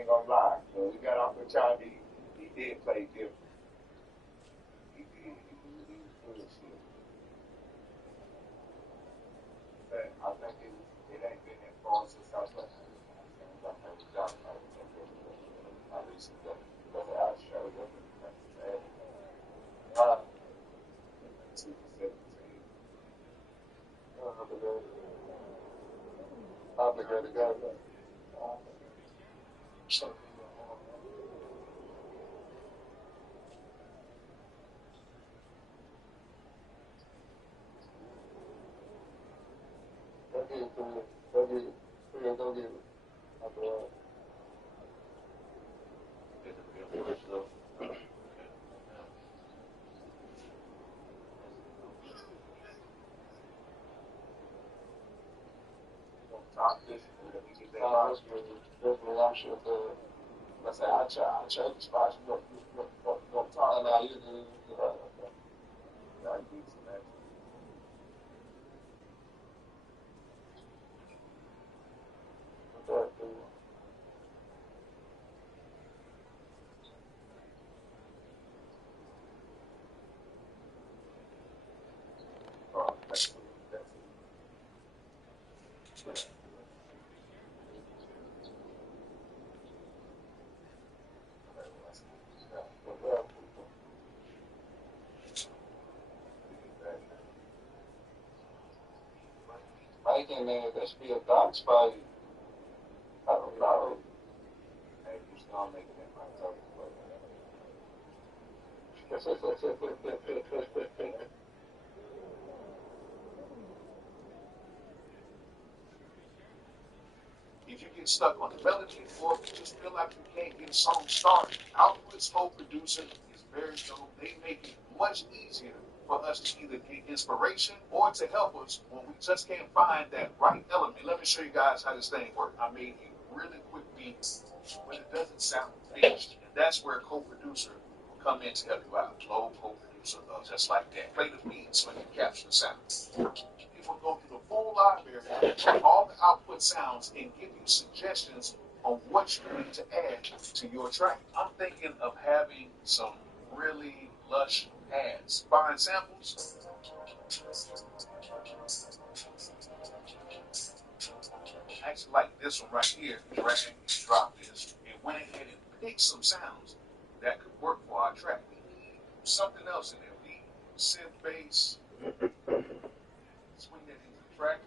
Ain't gonna lie. When we got off with Chinese, he did play different. He did. He was good shit. But I think it ain't been that far since I was like, I heard John at least because I showed up in 2017. Obligated, got it. So, don't get it to me. Don't get it. Please don't get it. After all. Talk this. We get that last year. Definitely, I'm sure. Let's say I check the spots. You talk. Now you do. I get some that. Making man, that should be a dark spot. I don't know. Hey, you still making that my talk. If you get stuck on the melody, or if you just feel like you can't get a song started, Output's whole producer is very dope. They make it much easier for us to either get inspiration or to help us when we just can't find that right element. Let me show you guys how this thing works. I made a really quick beat, but it doesn't sound finished. And that's where co-producer will come in to help you out. Low co-producer, just like that. Play the beat so you can capture the sound. It will go through the full library, all the output sounds, and give you suggestions on what you need to add to your track. I'm thinking of having some really lush pads. Find samples. actually like this one right here, drag and drop this, and went ahead and picked some sounds that could work for our track. We need something else in there. We need synth bass. Swing that into the track.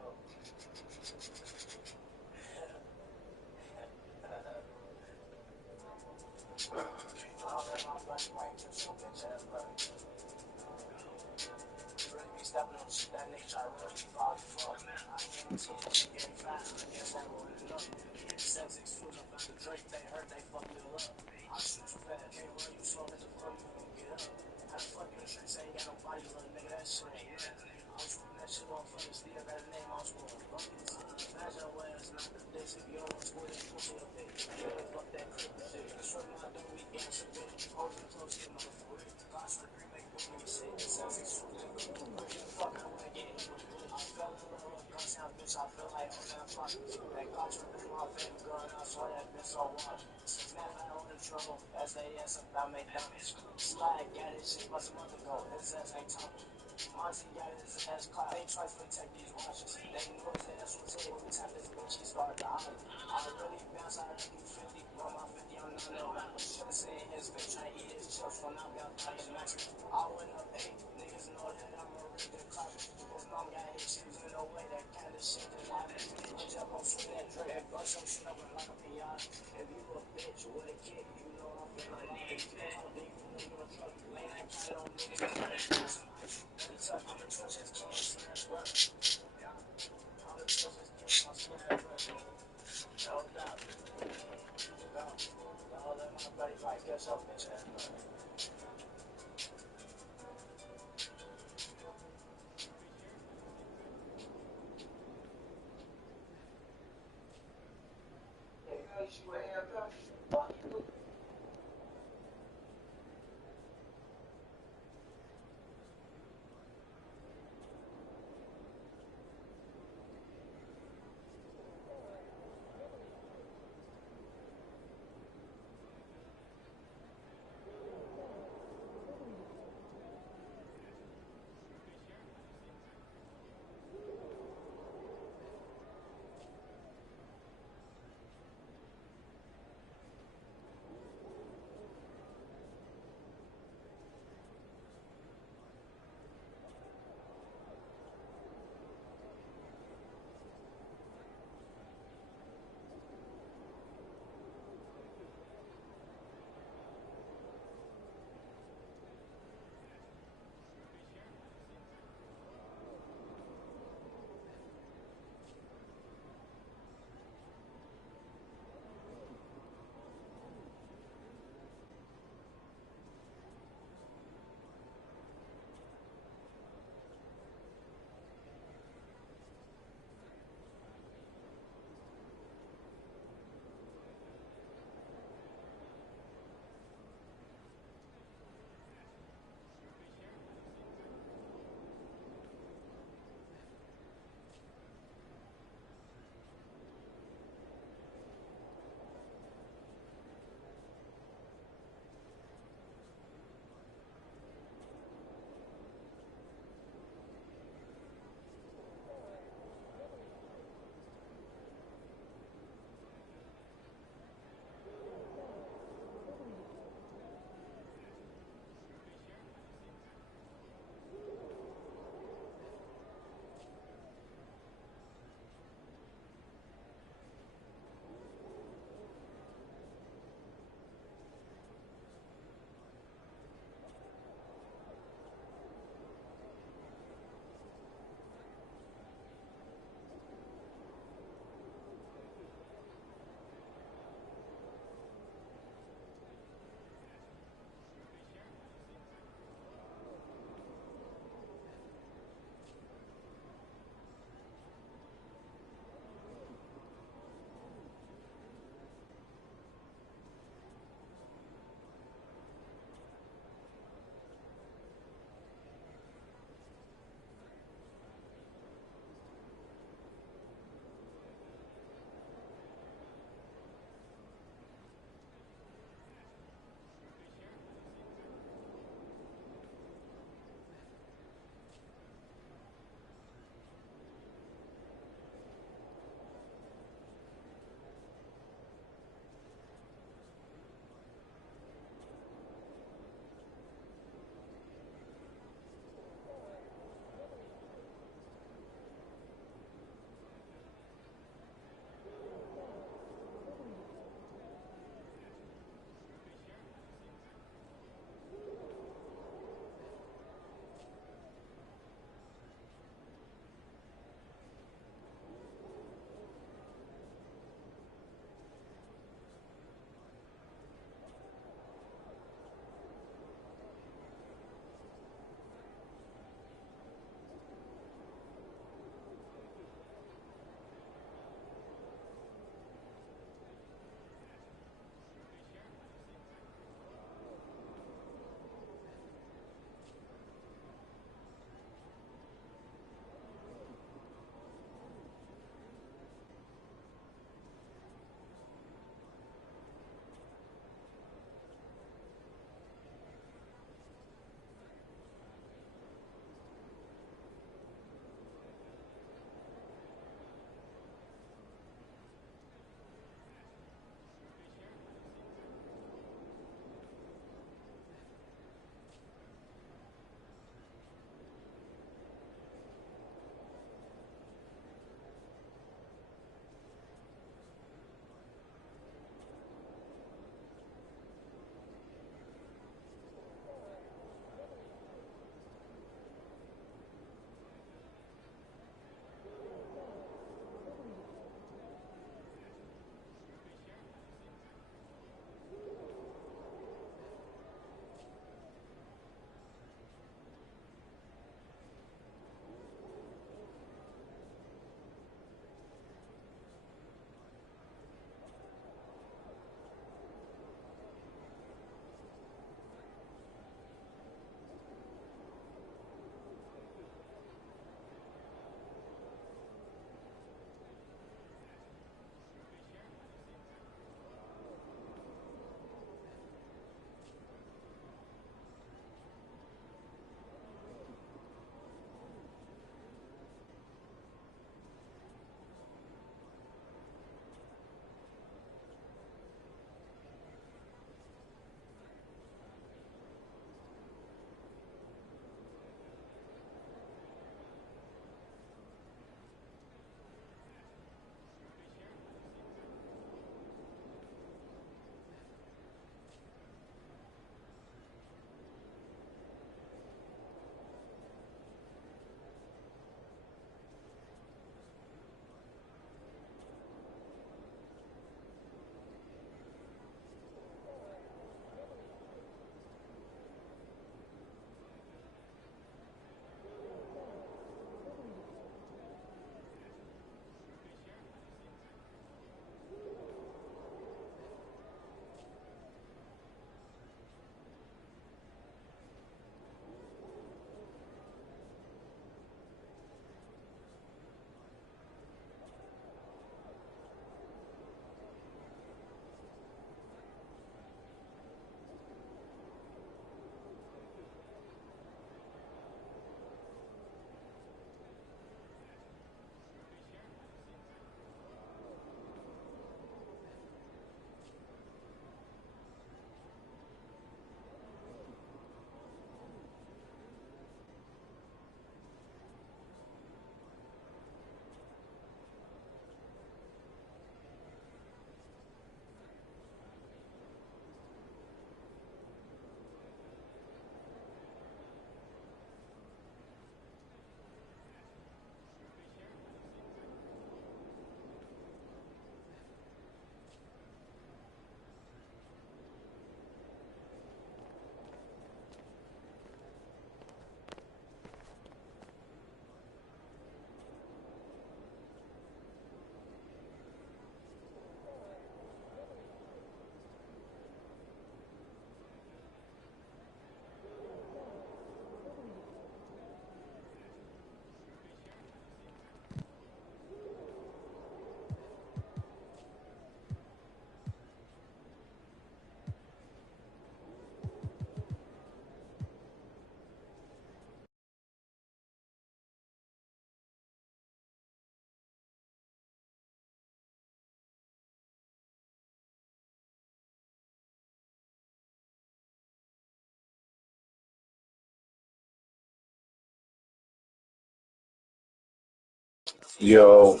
Yo,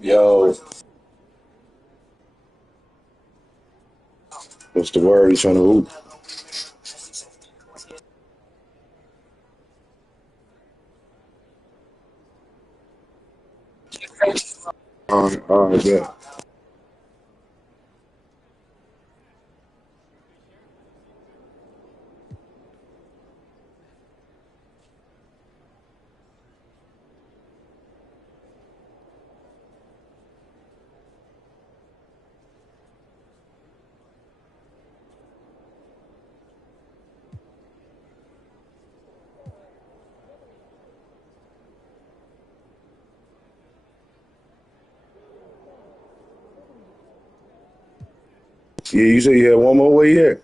yo, what's the word? You trying to hoop? Yeah. Yeah, you said you had one more way here.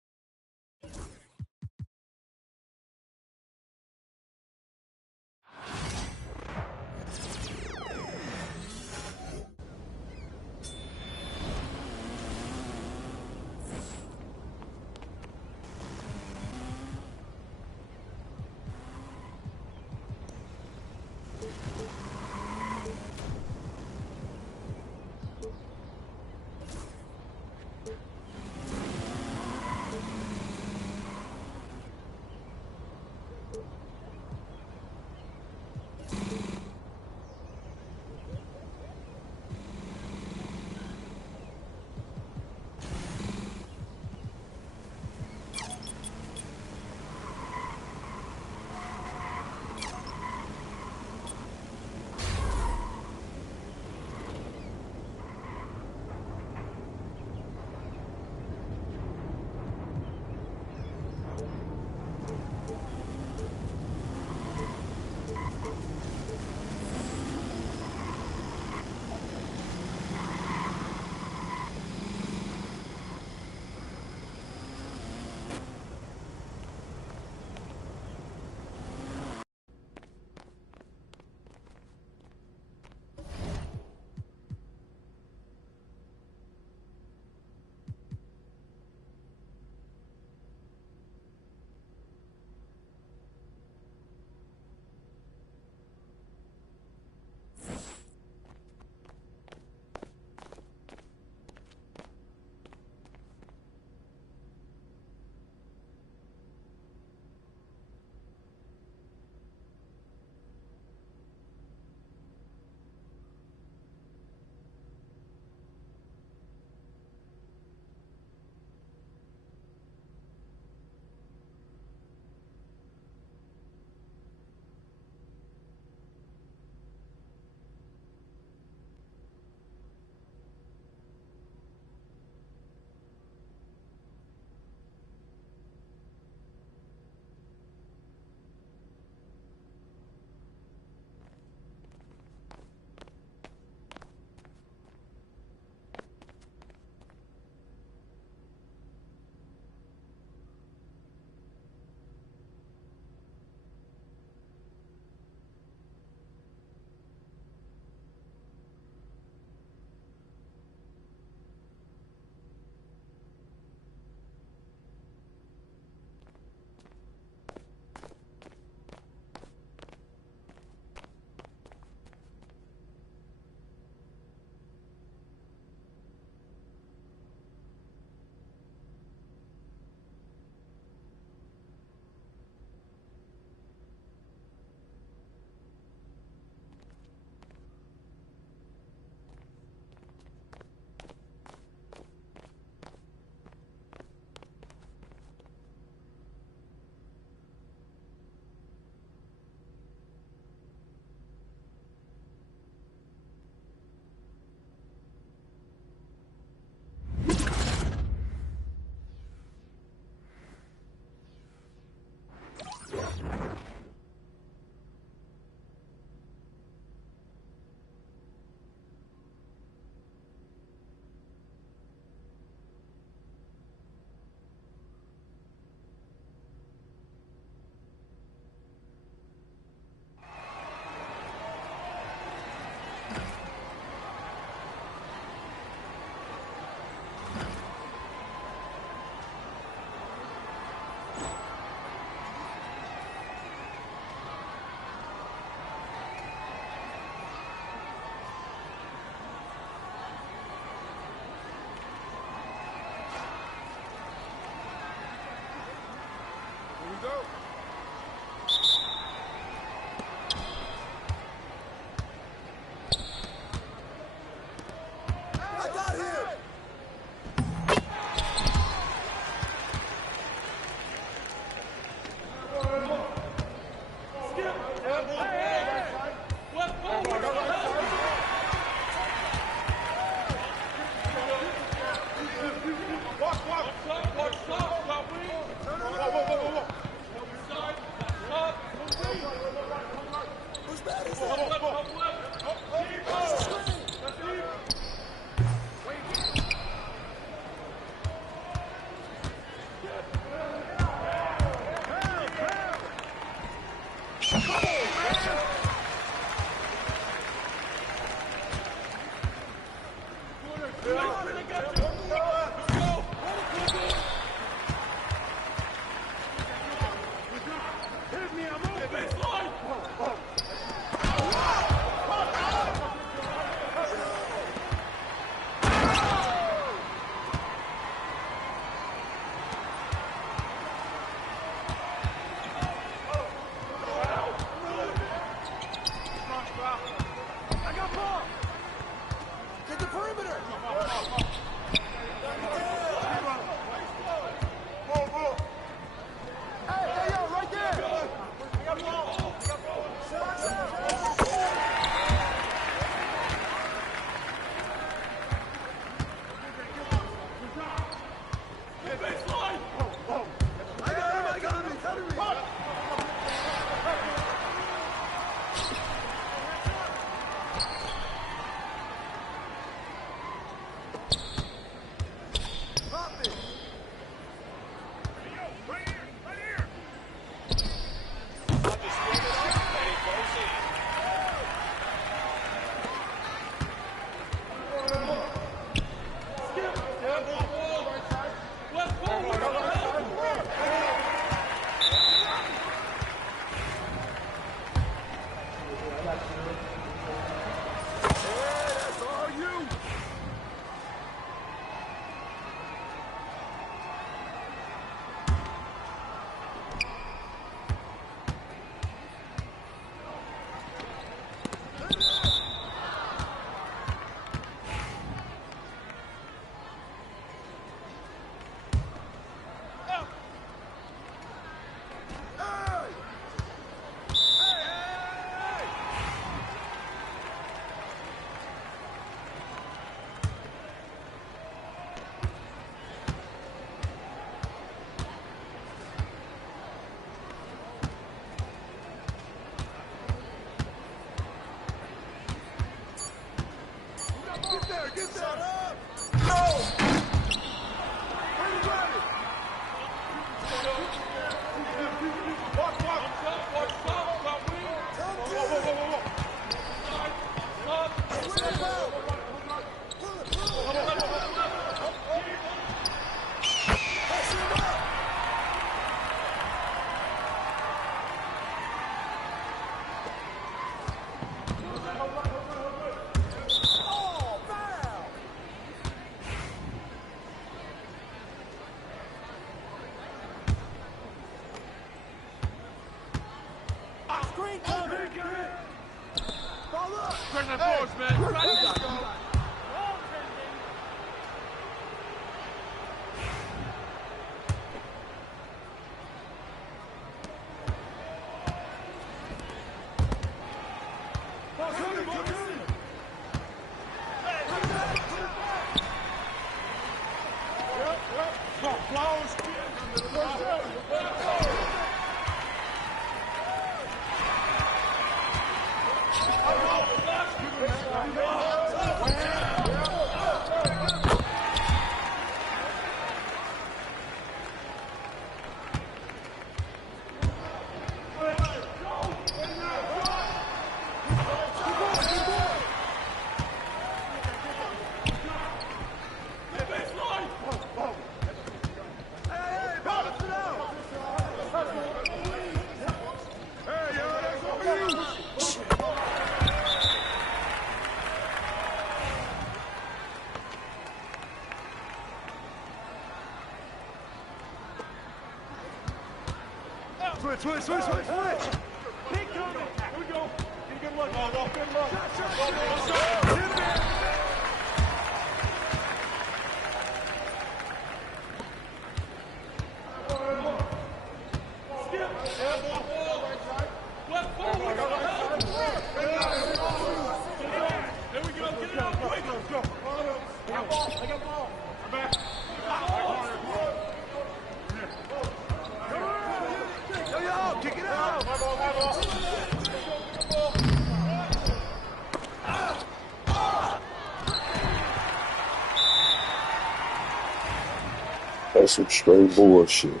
That's some straight bullshit.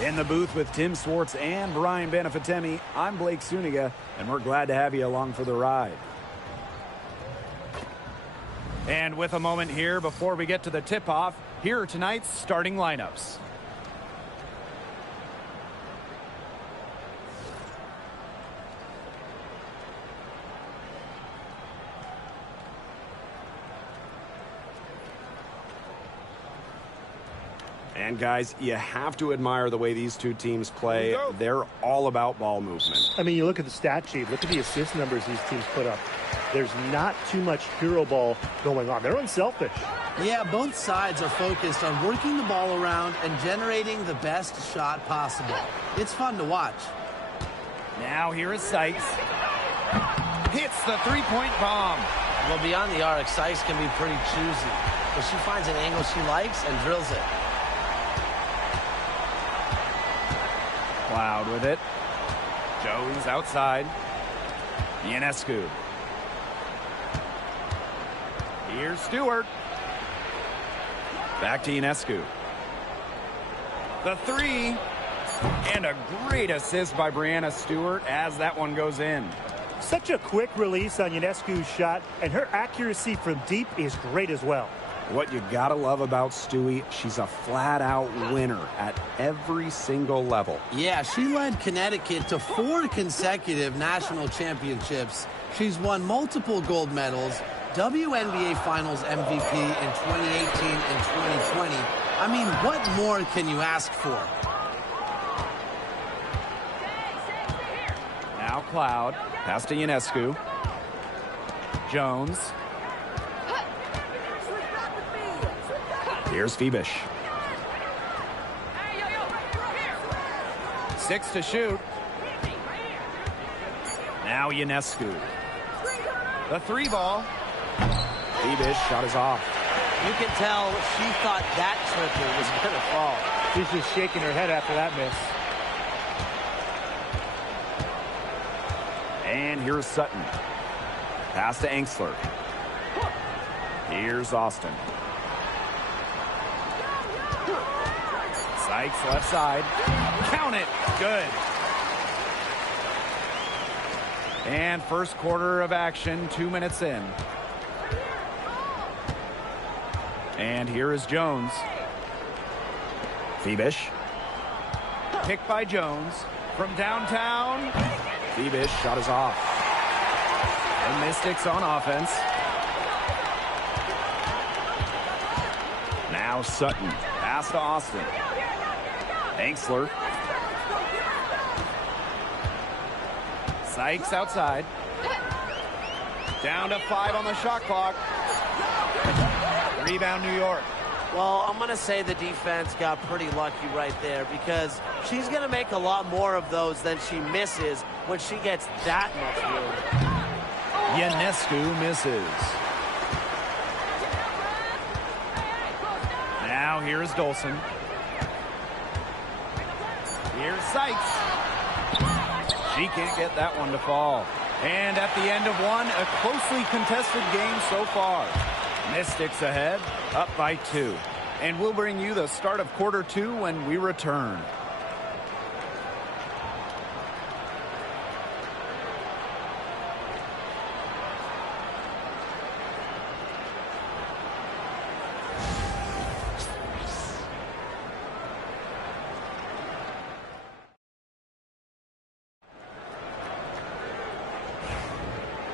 In the booth with Tim Swartz and Brian Benefitemi, I'm Blake Suniga, and we're glad to have you along for the ride. And with a moment here before we get to the tip-off, here are tonight's starting lineups. And guys, you have to admire the way these two teams play. They're all about ball movement. I mean, you look at the stat sheet, look at the assist numbers these teams put up. There's not too much hero ball going on. They're unselfish. Yeah, both sides are focused on working the ball around and generating the best shot possible. It's fun to watch. Now here is Sykes. Hits the three-point bomb. Well, beyond the arc, Sykes can be pretty choosy, but she finds an angle she likes and drills it. Cloud with it. Jones outside. Ionescu. Here's Stewart. Back to Ionescu. The three. And a great assist by Breanna Stewart as that one goes in. Such a quick release on Ionescu's shot, and her accuracy from deep is great as well. What you gotta love about Stewie, she's a flat-out winner at every single level. Yeah, she led Connecticut to 4 consecutive national championships. She's won multiple gold medals, WNBA Finals MVP in 2018 and 2020. I mean, what more can you ask for? Now Cloud, pass to Ionescu. Jones. Here's Phoebish. 6 to shoot. Now Ionescu. The 3 ball. Phoebish shot is off. You can tell she thought that triple was going to fall. She's just shaking her head after that miss. And here's Sutton. Pass to Angsler. Here's Austin. Sykes left side. Count it. Good. And first quarter of action, 2 minutes in. And here is Jones. Phoebish. Picked by Jones. From downtown. Phoebish shot is off. The Mystics on offense. Now Sutton. Pass to Austin. Angsler. Sykes outside. Down to 5 on the shot clock. Rebound New York. Well, I'm going to say the defense got pretty lucky right there because she's going to make a lot more of those than she misses when she gets that much room. Ionescu misses. Now here's Dolson. Here's Sykes. She can't get that one to fall. And at the end of one, a closely contested game so far. Mystics ahead, up by 2. And we'll bring you the start of quarter 2 when we return.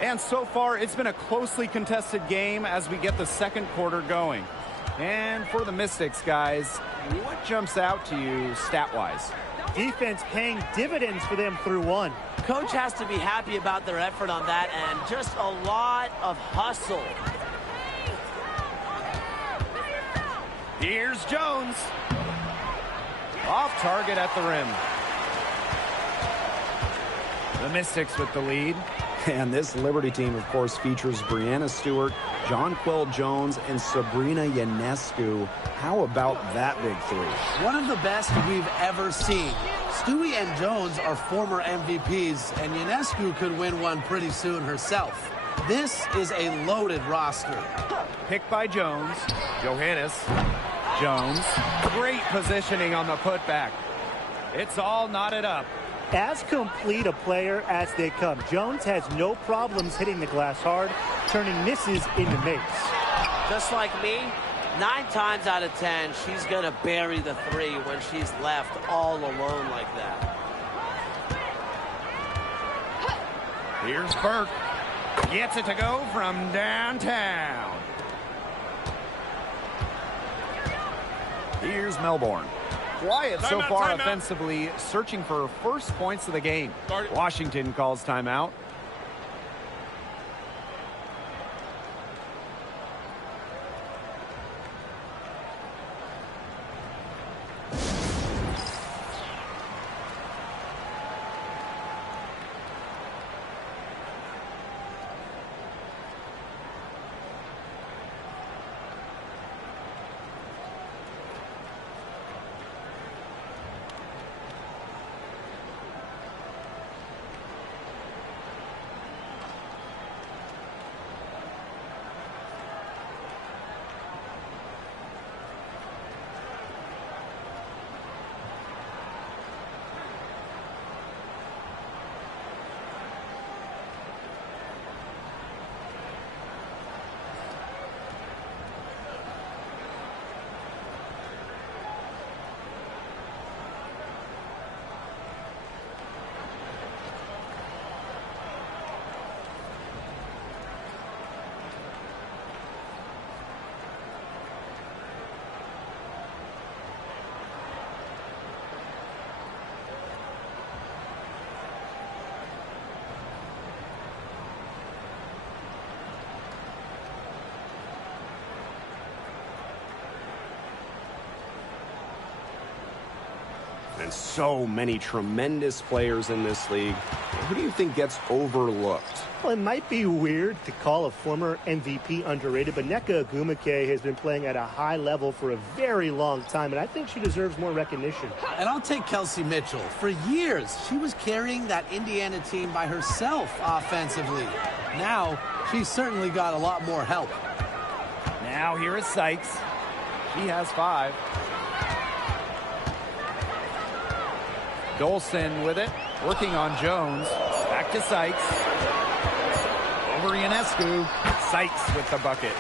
And so far, it's been a closely contested game as we get the second quarter going. And for the Mystics, guys, what jumps out to you stat-wise? Defense paying dividends for them through 1. Coach has to be happy about their effort on that end. Just a lot of hustle. Here's Jones. Off target at the rim. The Mystics with the lead. And this Liberty team, of course, features Breanna Stewart, Jonquel Jones, and Sabrina Ionescu. How about that big 3? One of the best we've ever seen. Stewie and Jones are former MVPs, and Ionescu could win one pretty soon herself. This is a loaded roster. Picked by Jones. Johannes. Jones. Great positioning on the putback. It's all knotted up. As complete a player as they come, Jones has no problems hitting the glass hard, turning misses into makes. Just like me, 9 times out of 10, she's going to bury the 3 when she's left all alone like that. Here's Burke. Gets it to go from downtown. Here's Melbourne. Quiet so far offensively, searching for first points of the game. Washington calls timeout. And so many tremendous players in this league. Who do you think gets overlooked? Well, it might be weird to call a former MVP underrated, but Nneka Ogwumike has been playing at a high level for a very long time, and I think she deserves more recognition. And I'll take Kelsey Mitchell. For years, she was carrying that Indiana team by herself offensively. Now, she's certainly got a lot more help. Now here is Sykes. She has 5. Dolson with it, working on Jones. Back to Sykes. Over Ionescu. Sykes with the bucket.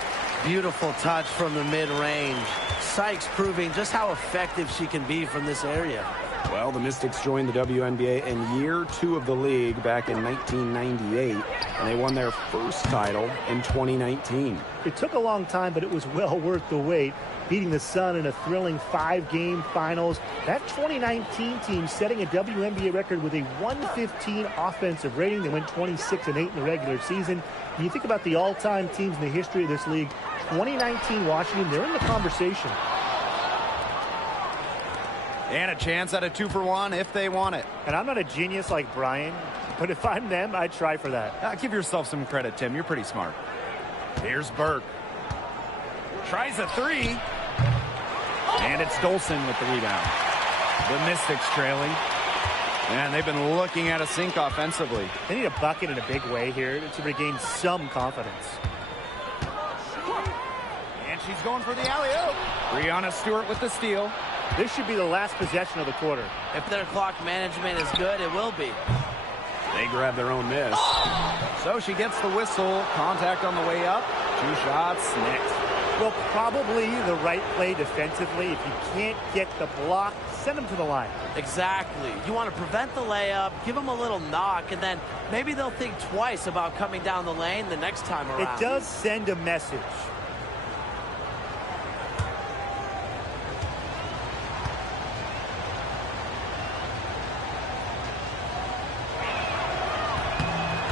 Beautiful touch from the mid-range. Sykes proving just how effective she can be from this area. Well, the Mystics joined the WNBA in year 2 of the league back in 1998, and they won their first title in 2019. It took a long time, but it was well worth the wait, beating the Sun in a thrilling 5-game finals. That 2019 team setting a WNBA record with a 115 offensive rating. They went 26-8 in the regular season. When you think about the all-time teams in the history of this league, 2019 Washington, they're in the conversation. And a chance at a 2-for-1 if they want it. And I'm not a genius like Brian, but if I'm them, I'd try for that. Give yourself some credit, Tim. You're pretty smart. Here's Burke. Tries a 3. And it's Dolson with the rebound. The Mystics trailing. And they've been looking at a sink offensively. They need a bucket in a big way here to regain some confidence. And she's going for the alley-oop. Breanna Stewart with the steal. This should be the last possession of the quarter. If their clock management is good, it will be. They grab their own miss. So she gets the whistle. Contact on the way up. 2 shots next. Well, probably the right play defensively. If you can't get the block, send them to the line. Exactly. You want to prevent the layup, give them a little knock, and then maybe they'll think twice about coming down the lane the next time around. It does send a message.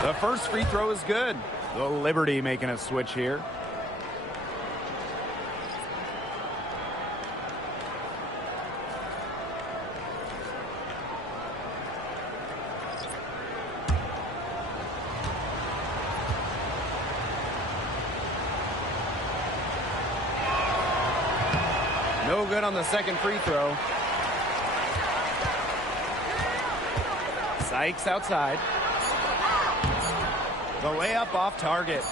The first free throw is good. The Liberty making a switch here. No good on the second free throw. Sykes outside. The layup off target.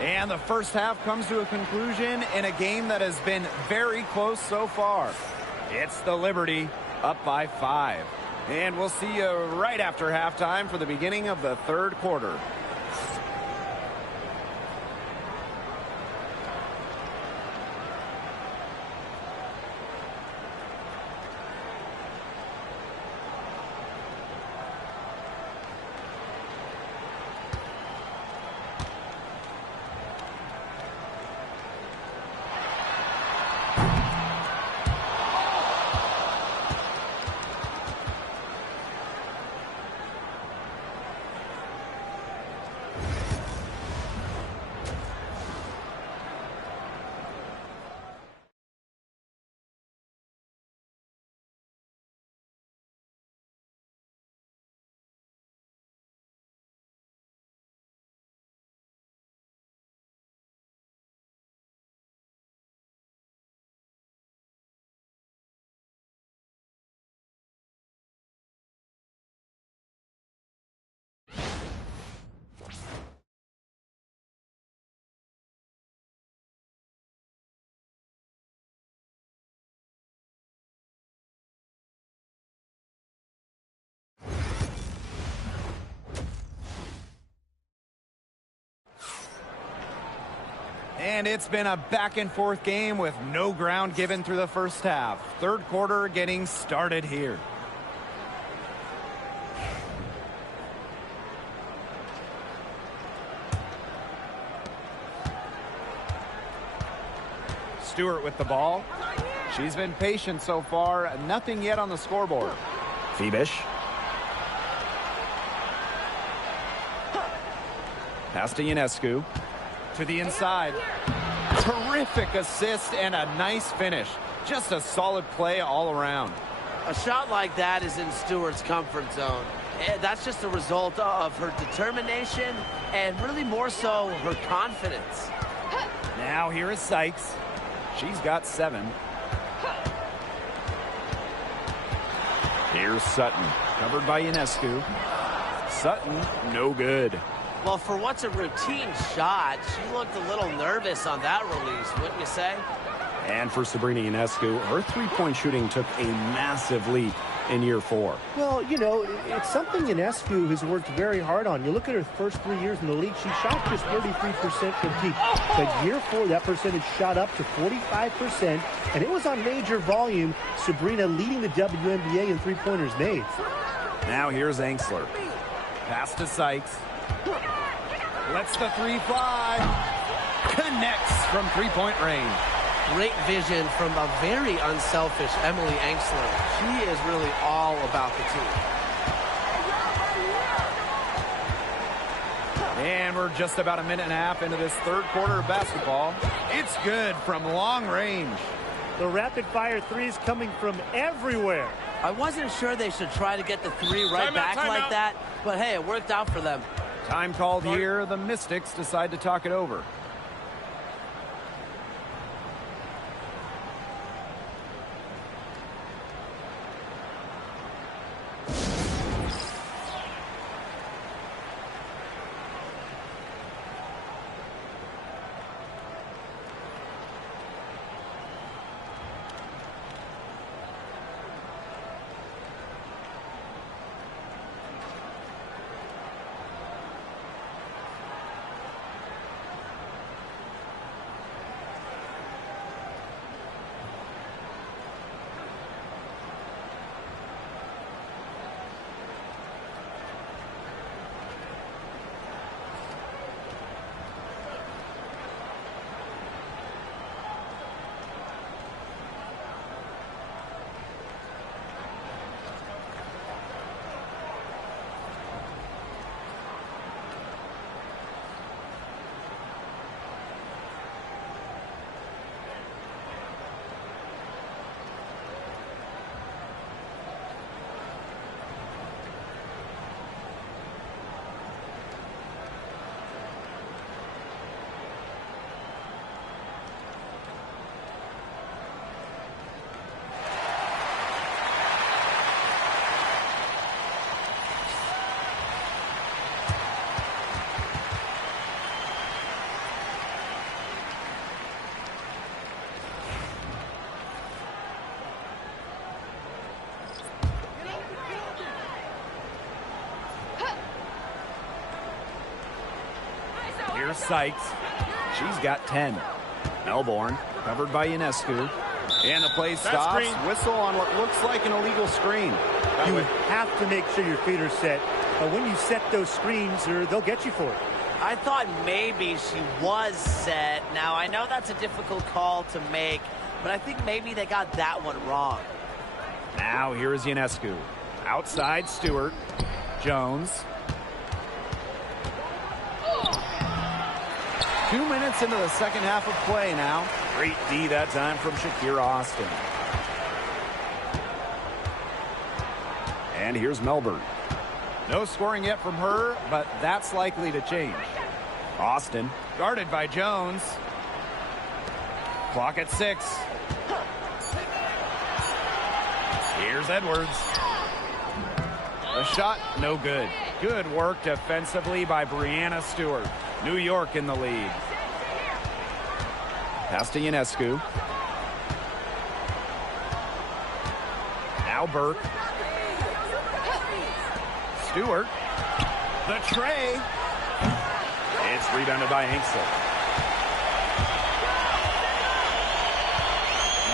And the first half comes to a conclusion in a game that has been very close so far. It's the Liberty up by 5. And we'll see you right after halftime for the beginning of the third quarter. And it's been a back-and-forth game with no ground given through the first half. Third quarter getting started here. Stewart with the ball. She's been patient so far. Nothing yet on the scoreboard. Phoebish. Pass to Ionescu. To the inside. Terrific assist and a nice finish. Just a solid play all around. A shot like that is in Stewart's comfort zone. That's just a result of her determination and really more so her confidence. Now here is Sykes. She's got 7. Here's Sutton. Covered by Ionescu. Sutton, no good. Well, for what's a routine shot, she looked a little nervous on that release, wouldn't you say? And for Sabrina Ionescu, her three-point shooting took a massive leap in year 4. Well, you know, it's something Ionescu has worked very hard on. You look at her first 3 years in the league, she shot just 33% from deep. But year 4, that percentage shot up to 45%, and it was on major volume. Sabrina leading the WNBA in three-pointers made. Now here's Angsler. Pass to Sykes. Lets the 3 fly. Connects from three-point range. Great vision from a very unselfish Emily Angsler. She is really all about the team. And we're just about a minute and a half into this third quarter of basketball. It's good from long range. The rapid-fire threes coming from everywhere. I wasn't sure they should try to get the 3 right back like that, but hey, it worked out for them. Time called here. The Mystics decide to talk it over. Here's Sykes. She's got 10. Melbourne covered by Ionescu. And the play stops. Whistle on what looks like an illegal screen. You have to make sure your feet are set. When you set those screens, they'll get you for it. I thought maybe she was set. Now, I know that's a difficult call to make, but I think maybe they got that one wrong. Now here's Ionescu. Outside Stewart. Jones. 2 minutes into the second half of play now. Great D that time from Shakira Austin. And here's Melbourne. No scoring yet from her, but that's likely to change. Austin, guarded by Jones. Clock at 6. Here's Edwards. The shot, no good. Good work defensively by Breanna Stewart. New York in the lead. Pass to Ionescu. Now Burke. Stewart. The tray. It's rebounded by Hanksel.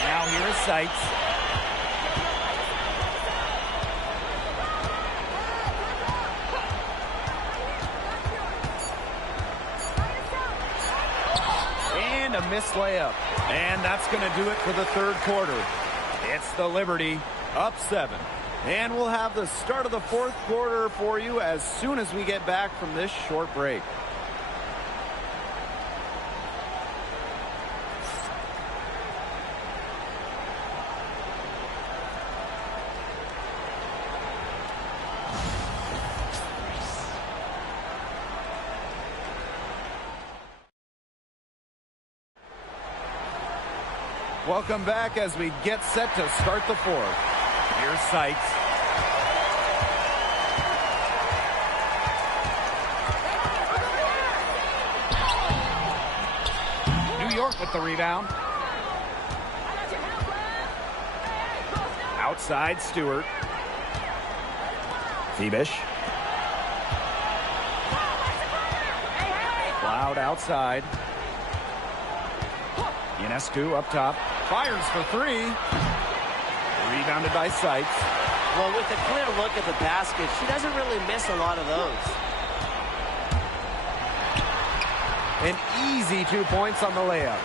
Now here is Sykes. And a missed layup. And that's going to do it for the third quarter. It's the Liberty up 7. And we'll have the start of the fourth quarter for you as soon as we get back from this short break. Welcome back as we get set to start the fourth. Here's Sykes. New York with the rebound. Outside Stewart. Phoebish. Cloud outside. Ionescu up top. Fires for 3. Rebounded by Sykes. Well, with a clear look at the basket, she doesn't really miss a lot of those. An easy 2 points on the layup.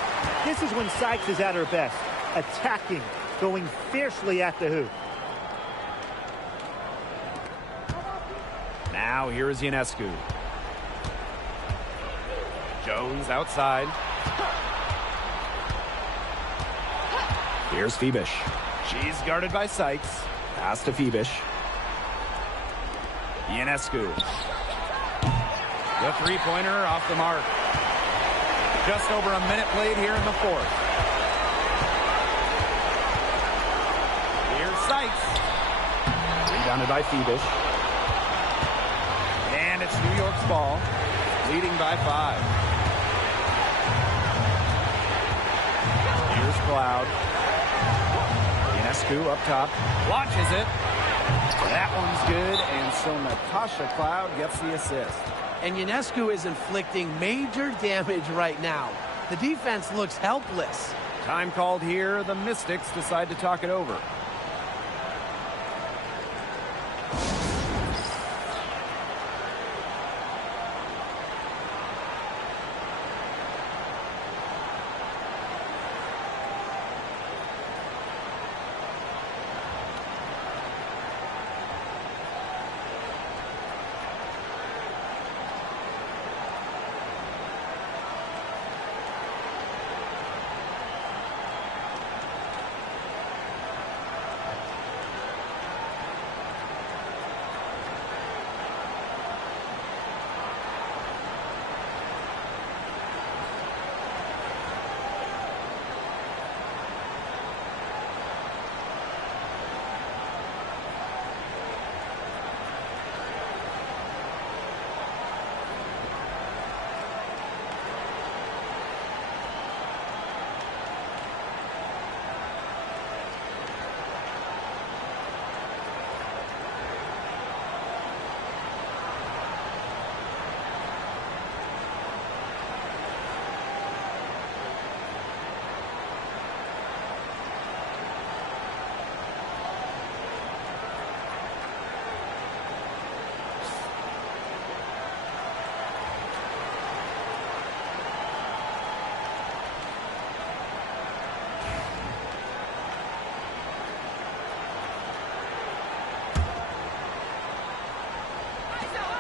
This is when Sykes is at her best. Attacking, going fiercely at the hoop. Now here is Ionescu. Jones outside. Here's Phoebish. She's guarded by Sykes. Pass to Phoebish. Ionescu. The three-pointer off the mark. Just over a minute played here in the fourth. Here's Sykes. Rebounded by Phoebish. And it's New York's ball, leading by 5. Here's Cloud. Ionescu up top, watches it. That one's good, and so Natasha Cloud gets the assist. And Ionescu is inflicting major damage right now. The defense looks helpless. Time called here. The Mystics decide to talk it over.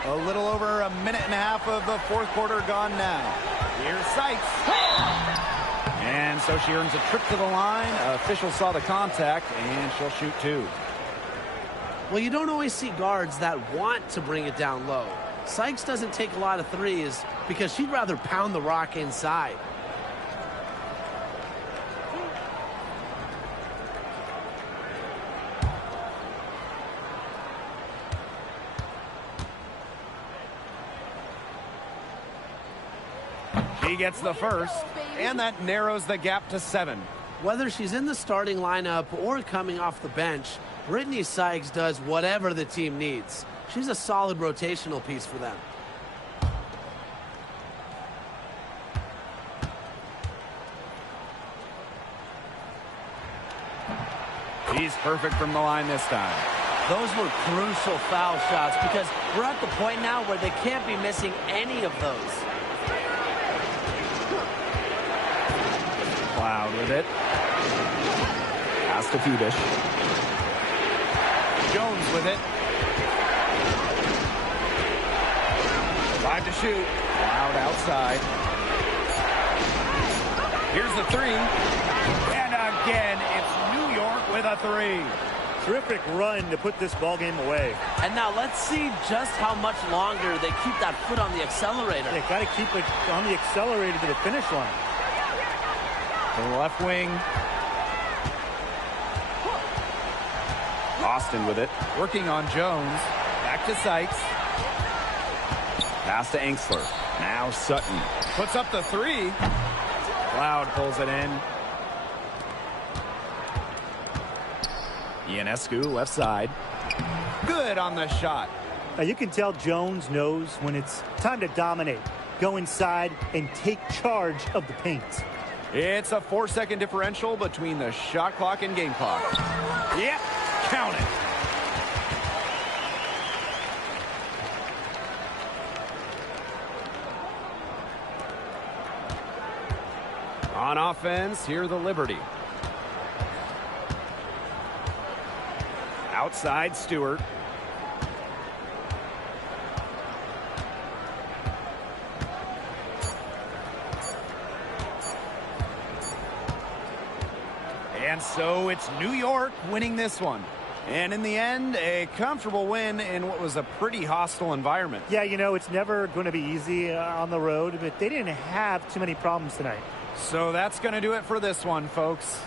A little over a minute and a half of the fourth quarter gone now. Here's Sykes. And so she earns a trip to the line. Officials saw the contact, and she'll shoot two. Well, you don't always see guards that want to bring it down low. Sykes doesn't take a lot of threes because she'd rather pound the rock inside. She gets the first, and that narrows the gap to 7. Whether she's in the starting lineup or coming off the bench, Brittany Sykes does whatever the team needs. She's a solid rotational piece for them. She's perfect from the line this time. Those were crucial foul shots because we're at the point now where they can't be missing any of those. Cloud with it. Pass to Phoebish. Jones with it. 5 to shoot. Cloud outside. Here's the 3. And again, it's New York with a 3. Terrific run to put this ball game away. And now let's see just how much longer they keep that foot on the accelerator. They got to keep it on the accelerator to the finish line. To the left wing. Austin with it. Working on Jones. Back to Sykes. Pass to Angsler. Now Sutton. Puts up the 3. Cloud pulls it in. Ionescu, left side. Good on the shot. Now you can tell Jones knows when it's time to dominate. Go inside and take charge of the paint. It's a 4-second differential between the shot clock and game clock. Yep, count it. On offense, here the Liberty. Outside, Stewart. And so it's New York winning this one. And in the end, a comfortable win in what was a pretty hostile environment. Yeah, you know, it's never going to be easy on the road, but they didn't have too many problems tonight. So that's going to do it for this one, folks.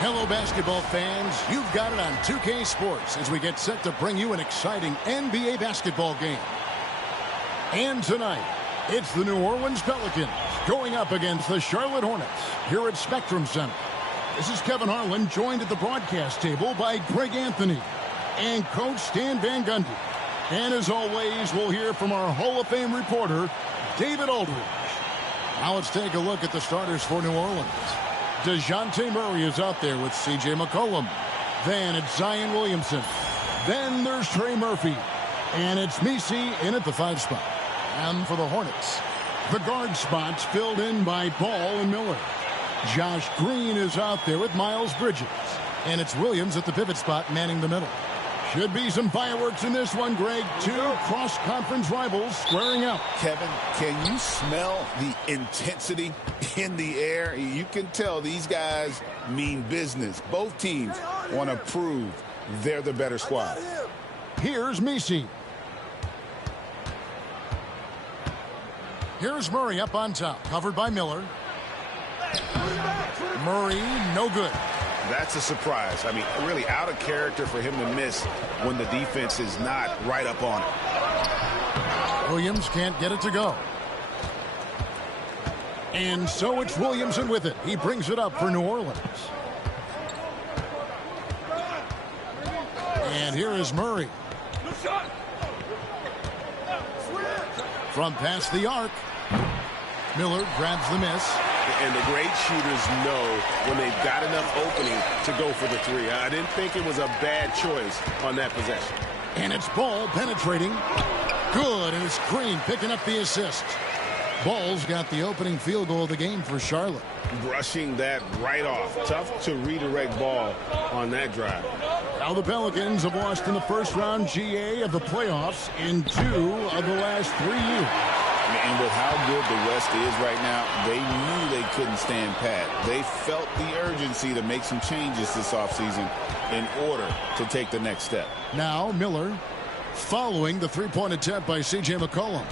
Hello, basketball fans. You've got it on 2K Sports as we get set to bring you an exciting NBA basketball game. And tonight, it's the New Orleans Pelicans going up against the Charlotte Hornets here at Spectrum Center. This is Kevin Harlan, joined at the broadcast table by Greg Anthony and Coach Stan Van Gundy. And as always, we'll hear from our Hall of Fame reporter, David Aldridge. Now let's take a look at the starters for New Orleans. DeJounte Murray is out there with C.J. McCollum. Then it's Zion Williamson. Then there's Trey Murphy. And it's Messi in at the 5 spot. And for the Hornets, the guard spots filled in by Ball and Miller. Josh Green is out there with Miles Bridges. And it's Williams at the pivot spot manning the middle. Should be some fireworks in this one, Greg. 2 cross-conference rivals squaring up. Kevin, can you smell the intensity in the air? You can tell these guys mean business. Both teams want to prove they're the better squad. Here's Messi. Here's Murray up on top, covered by Miller. Murray, no good. That's a surprise. I mean, really out of character for him to miss when the defense is not right up on it. Williams can't get it to go. And so it's Williamson with it. He brings it up for New Orleans. And here is Murray. From past the arc. Miller grabs the miss. And the great shooters know when they've got enough opening to go for the 3. I didn't think it was a bad choice on that possession. And it's Ball penetrating. Good, and it's Green picking up the assist. Ball's got the opening field goal of the game for Charlotte. Brushing that right off. Tough to redirect Ball on that drive. Now the Pelicans have lost in the first round GA of the playoffs in 2 of the last 3 years. And with how good the West is right now, they knew they couldn't stand pat. They felt the urgency to make some changes this offseason in order to take the next step. Now Miller following the three-point attempt by C.J. McCollum.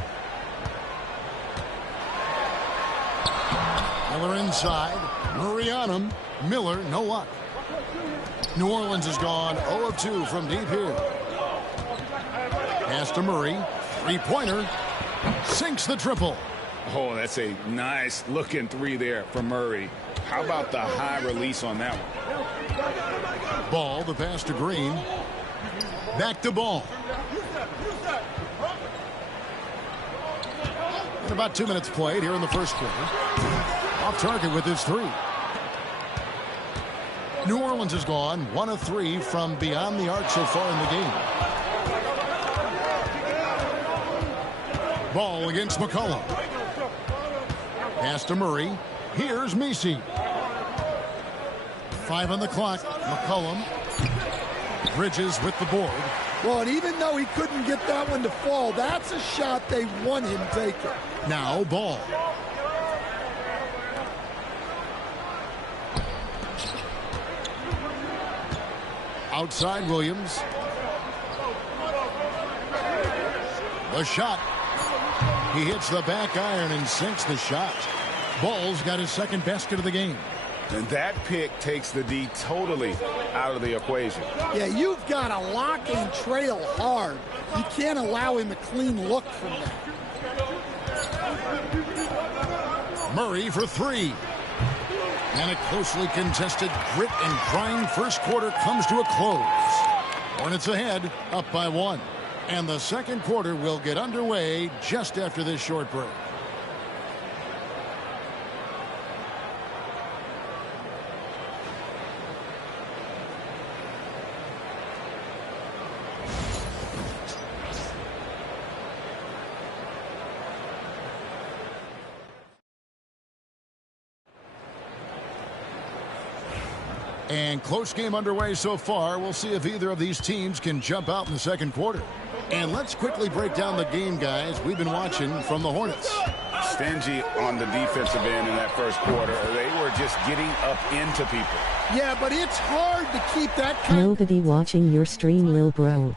Miller inside. Murray on him. Miller, no luck. New Orleans has gone 0 of 2 from deep here. Pass to Murray. Three-pointer. Sinks the triple. Oh, that's a nice looking 3 there for Murray. How about the high release on that one? Ball, the pass to Green. Back to Ball. And about 2 minutes played here in the first quarter. Off target with his 3. New Orleans has gone 1 of 3 from beyond the arc so far in the game. Ball against McCollum. Pass to Murray. Here's Messi. 5 on the clock. McCollum. Bridges with the board. Well, and even though he couldn't get that one to fall, that's a shot they want him taking. Now Ball. Outside Williams. The shot. He hits the back iron and sinks the shot. Ball's got his second basket of the game. And that pick takes the D totally out of the equation. Yeah, you've got to lock and trail hard. You can't allow him a clean look from that. Murray for 3. And a closely contested grit and grind first quarter comes to a close. Hornets ahead, up by 1. And the second quarter will get underway just after this short break. And close game underway so far. We'll see if either of these teams can jump out in the second quarter. And let's quickly break down the game, guys. We've been watching from the Hornets. Stingy on the defensive end in that first quarter. They were just getting up into people. Yeah, but it's hard to keep that kind. Nobody watching your stream, lil bro.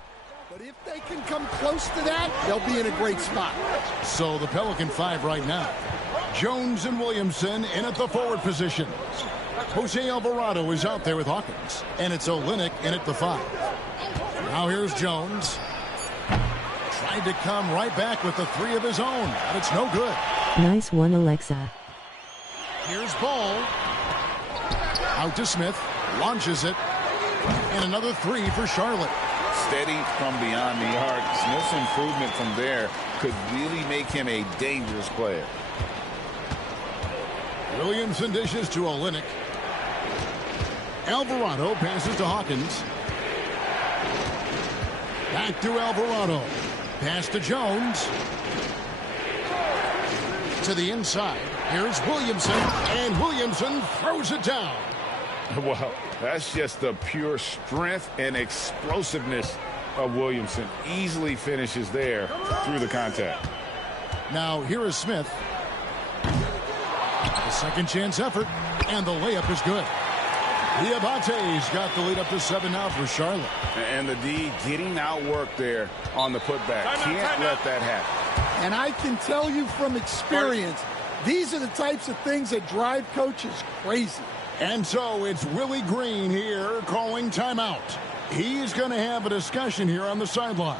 But if they can come close to that, they'll be in a great spot. So the Pelican 5 right now. Jones and Williamson in at the forward position. Jose Alvarado is out there with Hawkins. And it's Olynyk in at the 5. Now here's Jones. Tried to come right back with the 3 of his own, but it's no good. Nice one, Alexa. Here's Ball. Out to Smith. Launches it. And another 3 for Charlotte. Steady from beyond the arc. Smith's improvement from there could really make him a dangerous player. Williamson dishes to Olynyk. Alvarado passes to Hawkins. Back to Alvarado. Pass to Jones. To the inside. Here's Williamson. And Williamson throws it down. Well, that's just the pure strength and explosiveness of Williamson. Easily finishes there through the contact. Now here is Smith. A second chance effort. And the layup is good. Diabate's got the lead up to 7 now for Charlotte. And the D getting outworked there on the putback. Can't let that happen. And I can tell you from experience, these are the types of things that drive coaches crazy. And so it's Willie Green here calling timeout. He's going to have a discussion here on the sideline.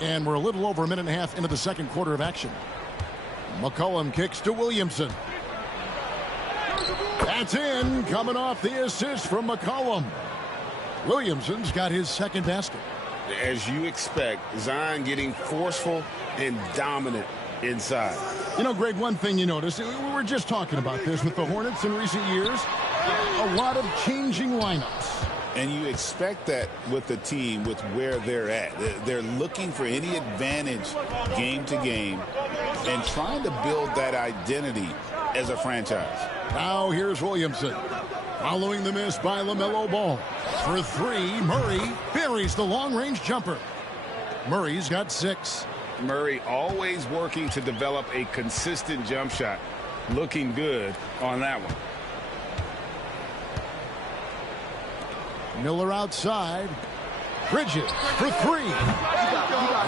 And we're a little over a minute and a half into the second quarter of action. McCollum kicks to Williamson. That's in, coming off the assist from McCollum. Williamson's got his second basket. As you expect, Zion getting forceful and dominant inside. You know, Greg, one thing you notice, we were just talking about this with the Hornets in recent years, a lot of changing lineups. And you expect that with the team, with where they're at. They're looking for any advantage game to game and trying to build that identity as a franchise. Now here's Williamson. Following the miss by LaMelo Ball. For three, Murray buries the long-range jumper. Murray's got 6. Murray always working to develop a consistent jump shot. Looking good on that one. Miller outside. Bridges for 3.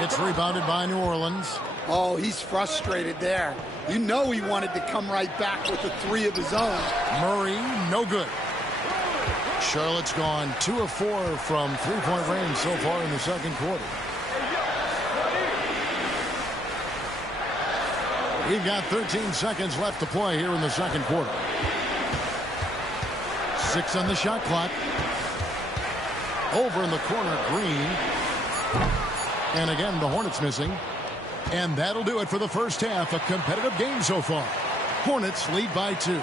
It's rebounded by New Orleans. Oh, he's frustrated there. You know he wanted to come right back with the 3 of his own. Murray, no good. Charlotte's gone 2 of 4 from three-point range so far in the second quarter. We've got 13 seconds left to play here in the second quarter. 6 on the shot clock. Over in the corner, Green. And again, the Hornets missing. And that'll do it for the first half. A competitive game so far. Hornets lead by 2.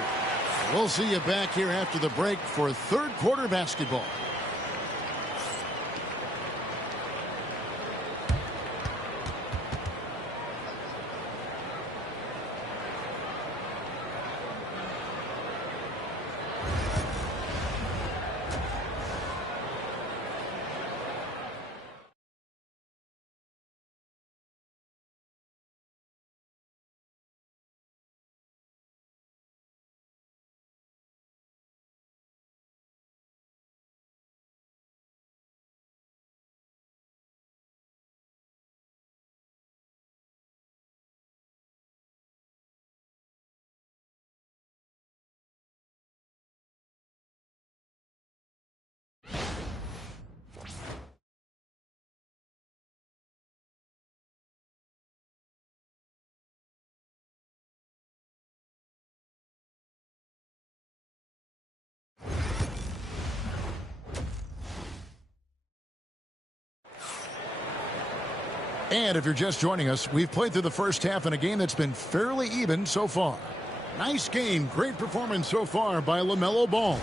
We'll see you back here after the break for third quarter basketball. And if you're just joining us, we've played through the first half in a game that's been fairly even so far. Nice game. Great performance so far by LaMelo Ball.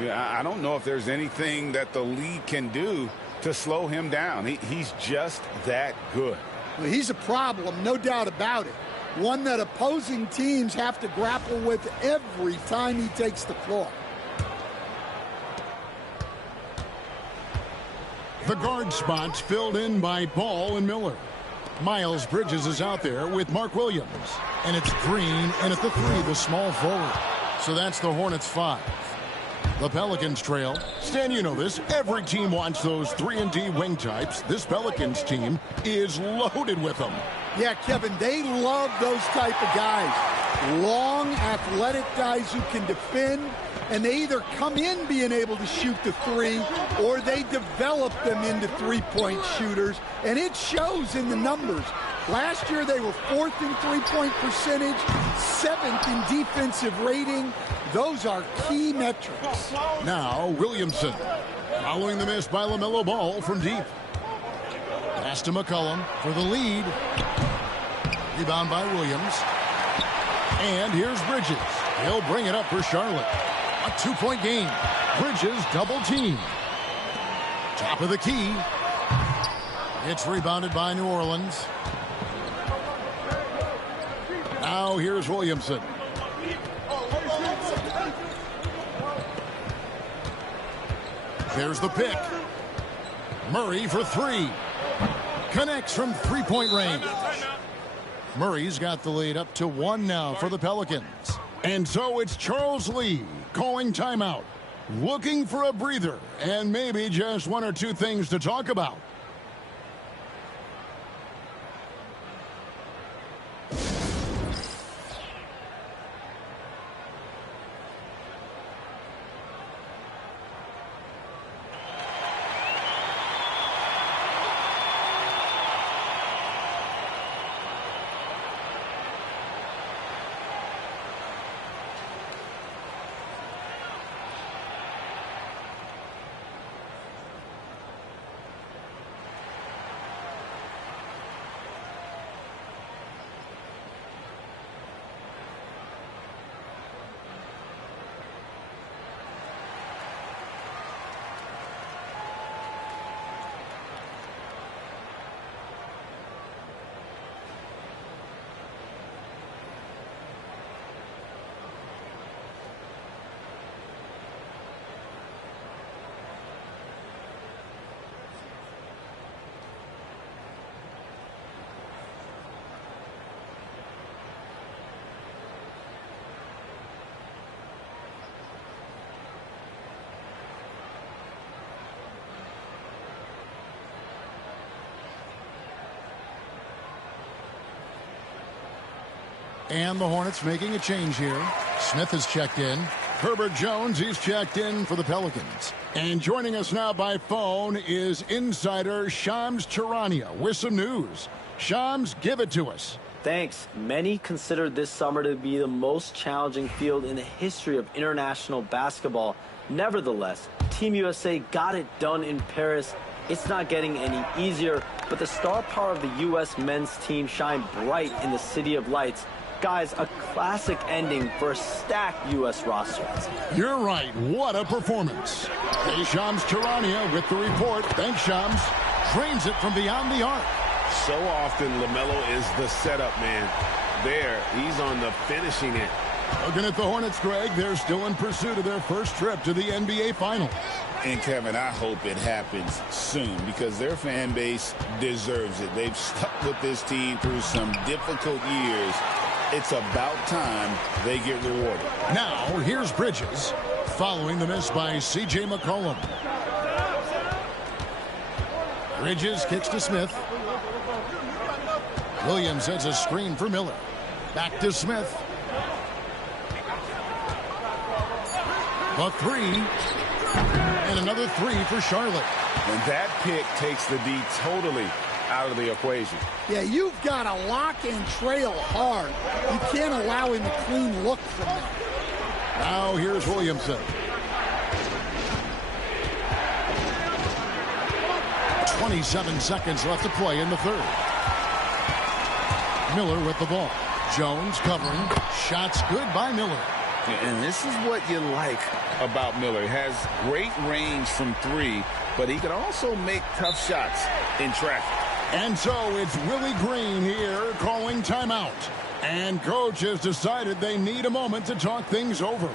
Yeah, I don't know if there's anything that the league can do to slow him down. He's just that good. Well, he's a problem, no doubt about it. One that opposing teams have to grapple with every time he takes the floor. The guard spots filled in by Ball and Miller. Miles Bridges is out there with Mark Williams. And it's Green, and at the 3, the small forward. So that's the Hornets 5. The Pelicans trail. Stan, you know this. Every team wants those 3-and-D wing types. This Pelicans team is loaded with them. Yeah, Kevin, they love those type of guys. Long, athletic guys who can defend, and they either come in being able to shoot the 3 or they develop them into three-point shooters, and it shows in the numbers. Last year they were 4th in three-point percentage, 7th in defensive rating. Those are key metrics. Now Williamson, following the miss by LaMelo Ball from deep. Pass to McCollum for the lead. Rebound by Williams. And here's Bridges. He'll bring it up for Charlotte. A 2-point game. Bridges double team. Top of the key. It's rebounded by New Orleans. Now here's Williamson. There's the pick. Murray for 3. Connects from 3-point range. Murray's got the lead up to 1 now for the Pelicans. And so it's Charles Lee calling timeout. Looking for a breather and maybe just 1 or 2 things to talk about. And the Hornets making a change here. Smith has checked in. Herbert Jones, he's checked in for the Pelicans. And joining us now by phone is insider Shams Charania with some news. Shams, give it to us. Thanks. Many consider this summer to be the most challenging field in the history of international basketball. Nevertheless, Team USA got it done in Paris. It's not getting any easier, but the star power of the U.S. men's team shined bright in the City of Lights. Guys, a classic ending for a stacked U.S. roster. You're right. What a performance. Hey, Shams Charania with the report. Thanks, Shams. Drains it from beyond the arc. So often, LaMelo is the setup man. There, he's on the finishing end. Looking at the Hornets, Greg, they're still in pursuit of their first trip to the NBA Finals. And, Kevin, I hope it happens soon because their fan base deserves it. They've stuck with this team through some difficult years. It's about time they get rewarded. Now, here's Bridges, following the miss by C.J. McCollum. Bridges kicks to Smith. Williams sets a screen for Miller. Back to Smith. The 3. And another 3 for Charlotte. And that pick takes the D totally out of the equation. Yeah, you've got to lock and trail hard. You can't allow him a clean look from that. Now here's Williamson. 27 seconds left to play in the third. Miller with the ball. Jones covering. Shots good by Miller. And this is what you like about Miller. He has great range from three, but he can also make tough shots in traffic. And so it's Willie Green here calling timeout. And coach has decided they need a moment to talk things over.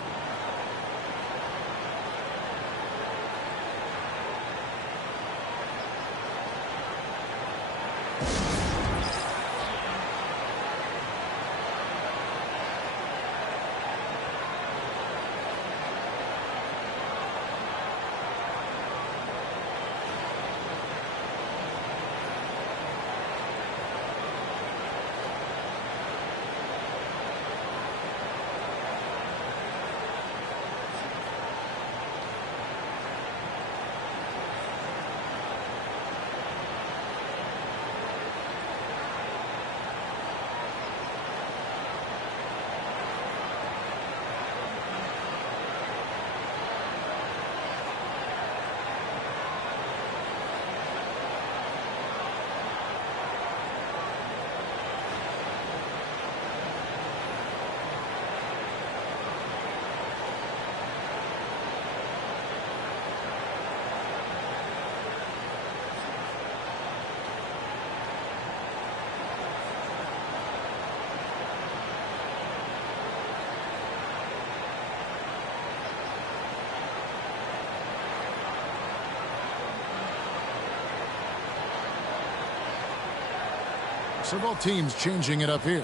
So both teams changing it up here.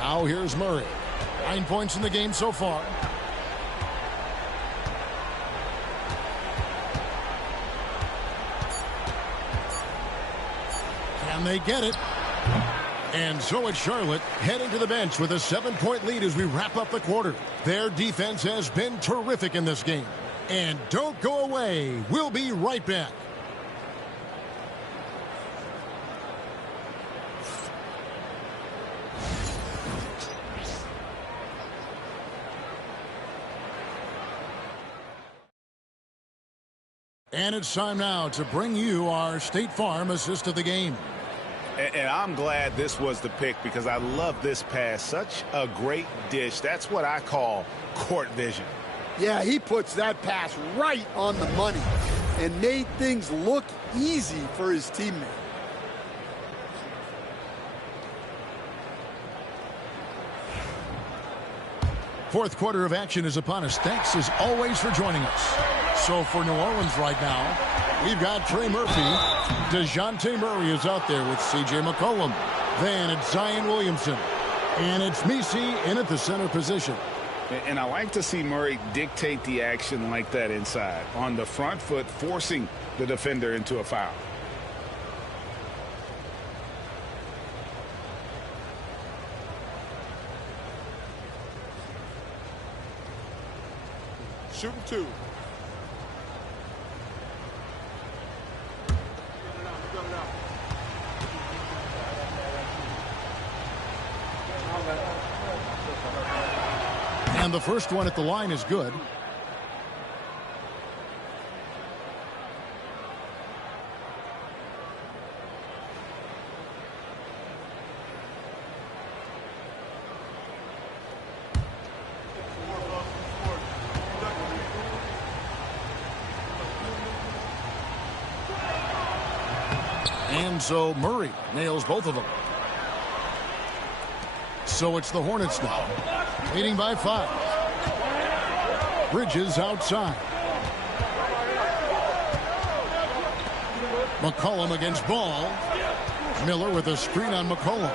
Now here's Murray. 9 points in the game so far. Can they get it? And so it's Charlotte heading to the bench with a 7-point lead as we wrap up the quarter. Their defense has been terrific in this game. And don't go away. We'll be right back. And it's time now to bring you our State Farm assist of the game. And I'm glad this was the pick because I love this pass. Such a great dish. That's what I call court vision. Yeah, he puts that pass right on the money and made things look easy for his teammate. Fourth quarter of action is upon us. Thanks as always for joining us. So for New Orleans right now, we've got Trey Murphy. DeJounte Murray is out there with C.J. McCollum. Then it's Zion Williamson. And it's Messi in at the center position. And I like to see Murray dictate the action like that inside. On the front foot, forcing the defender into a foul. Shooting two. And the first one at the line is good. And so Murray nails both of them. So it's the Hornets now, leading by 5. Bridges outside. McCollum against Ball. Miller with a screen on McCollum.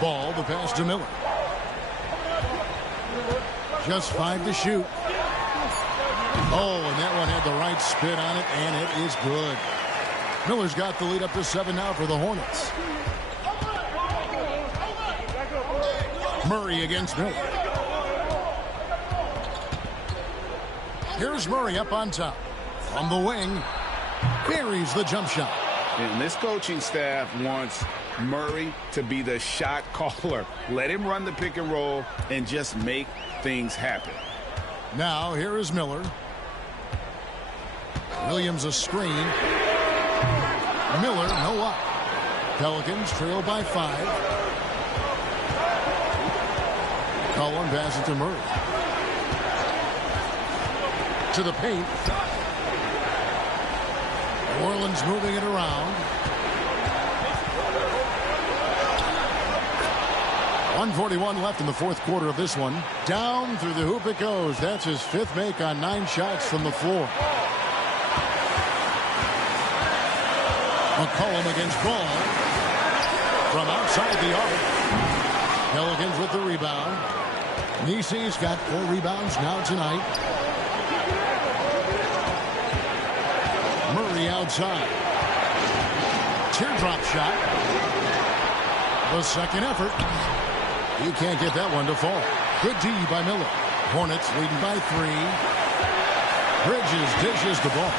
Ball, the pass to Miller. Just 5 to shoot. Oh, and that one had the right spin on it, and it is good. Miller's got the lead up to 7 now for the Hornets. Murray against Miller. Here's Murray up on top. From the wing, buries the jump shot. And this coaching staff wants Murray to be the shot caller. Let him run the pick and roll and just make things happen. Now here is Miller. Williams a screen. Miller no up. Pelicans trail by 5. Cullen passes to Murray. To the paint. New Orleans moving it around. 1:41 left in the fourth quarter of this one. Down through the hoop it goes. That's his 5th make on 9 shots from the floor. McCollum against Ball. From outside the arc. Pelicans with the rebound. Nisi's got 4 rebounds now tonight. Murray outside. Teardrop shot. The second effort. He can't get that one to fall. Good D by Miller. Hornets leading by 3. Bridges dishes the ball.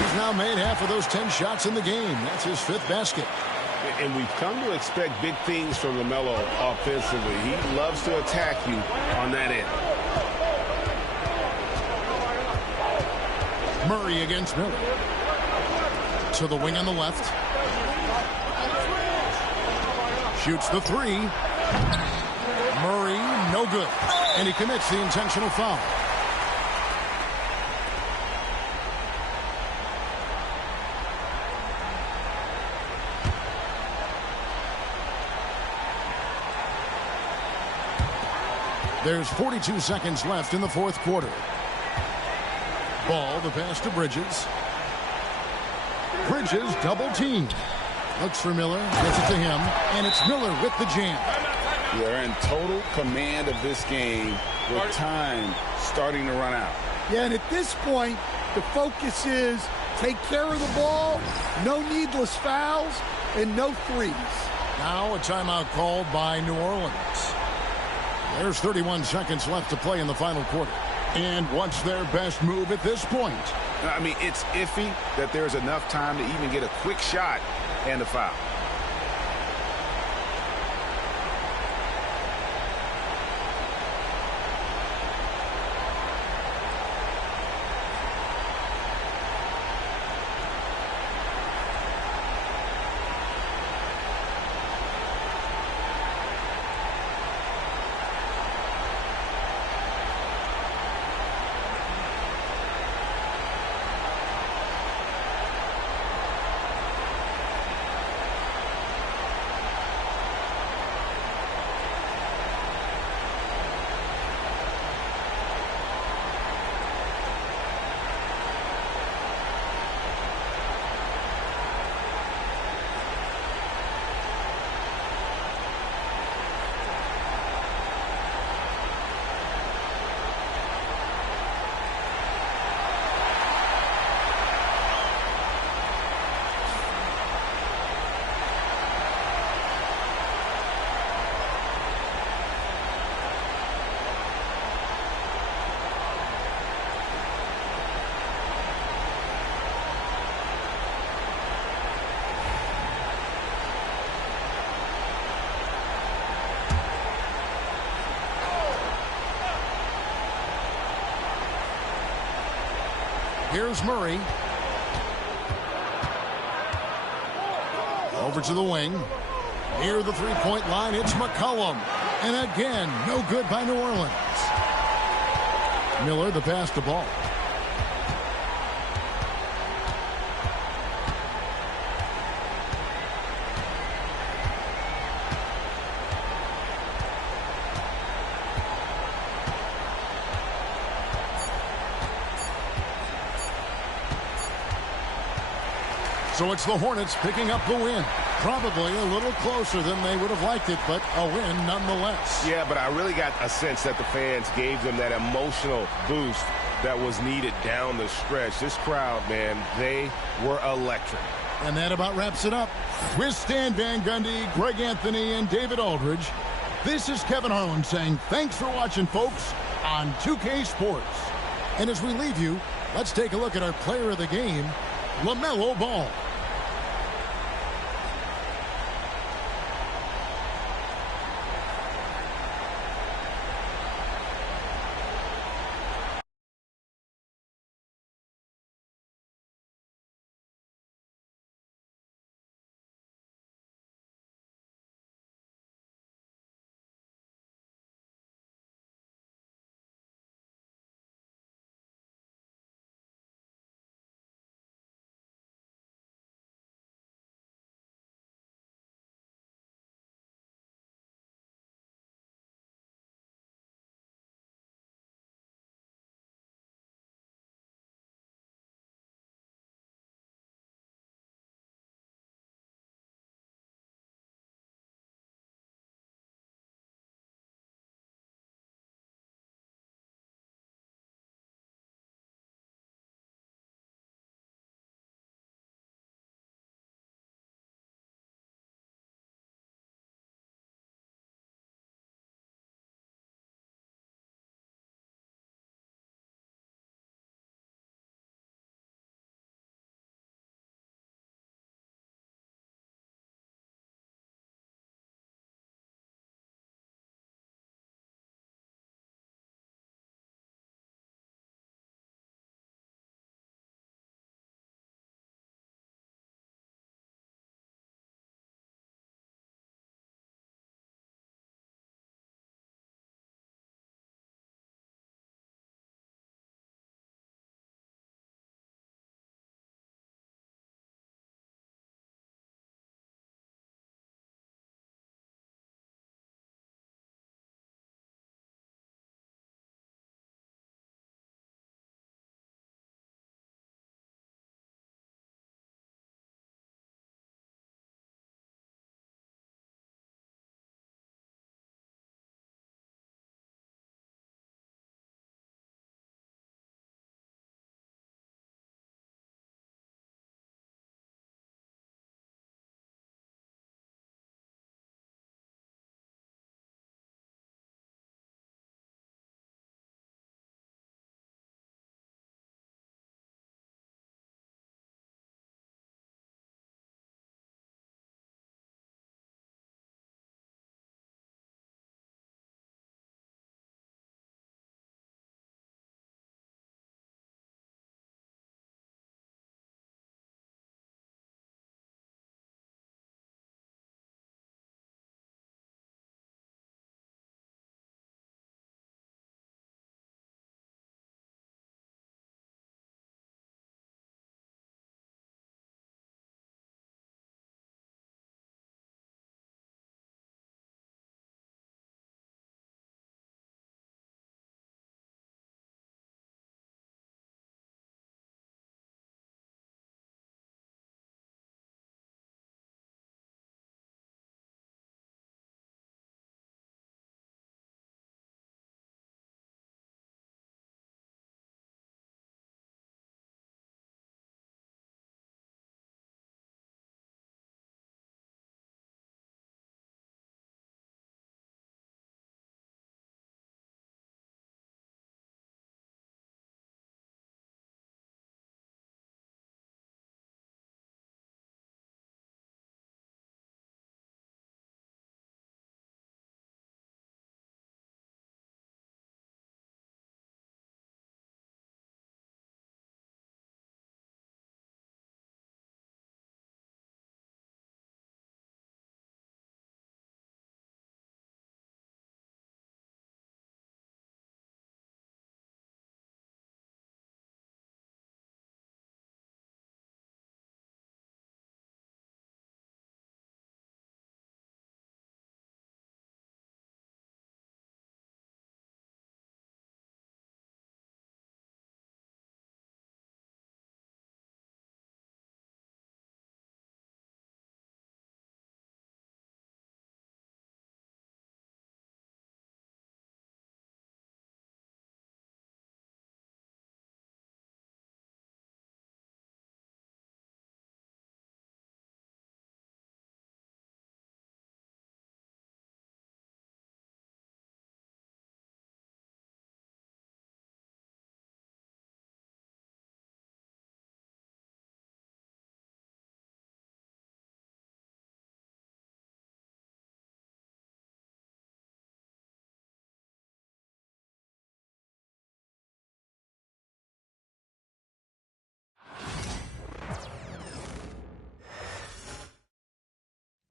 He's now made half of those 10 shots in the game. That's his 5th basket. And we've come to expect big things from LaMelo offensively. He loves to attack you on that end. Murray against Miller. To the wing on the left. Shoots the 3. Murray, no good. And he commits the intentional foul. There's 42 seconds left in the fourth quarter. Ball, the pass to Bridges. Bridges double teamed. Looks for Miller, gets it to him, and it's Miller with the jam. They're in total command of this game with time starting to run out. Yeah, and at this point, the focus is take care of the ball, no needless fouls, and no threes. Now a timeout called by New Orleans. There's 31 seconds left to play in the final quarter. And what's their best move at this point? I mean, it's iffy that there's enough time to even get a quick shot and a foul. Here's Murray. Over to the wing. Near the three-point line, it's McCollum. And again, no good by New Orleans. Miller, the pass to Ball. So it's the Hornets picking up the win. Probably a little closer than they would have liked it, but a win nonetheless. Yeah, but I really got a sense that the fans gave them that emotional boost that was needed down the stretch. This crowd, man, they were electric. And that about wraps it up. With Stan Van Gundy, Greg Anthony, and David Aldridge, this is Kevin Harlan saying thanks for watching, folks. on 2K Sports. And as we leave you, let's take a look at our player of the game, LaMelo Ball.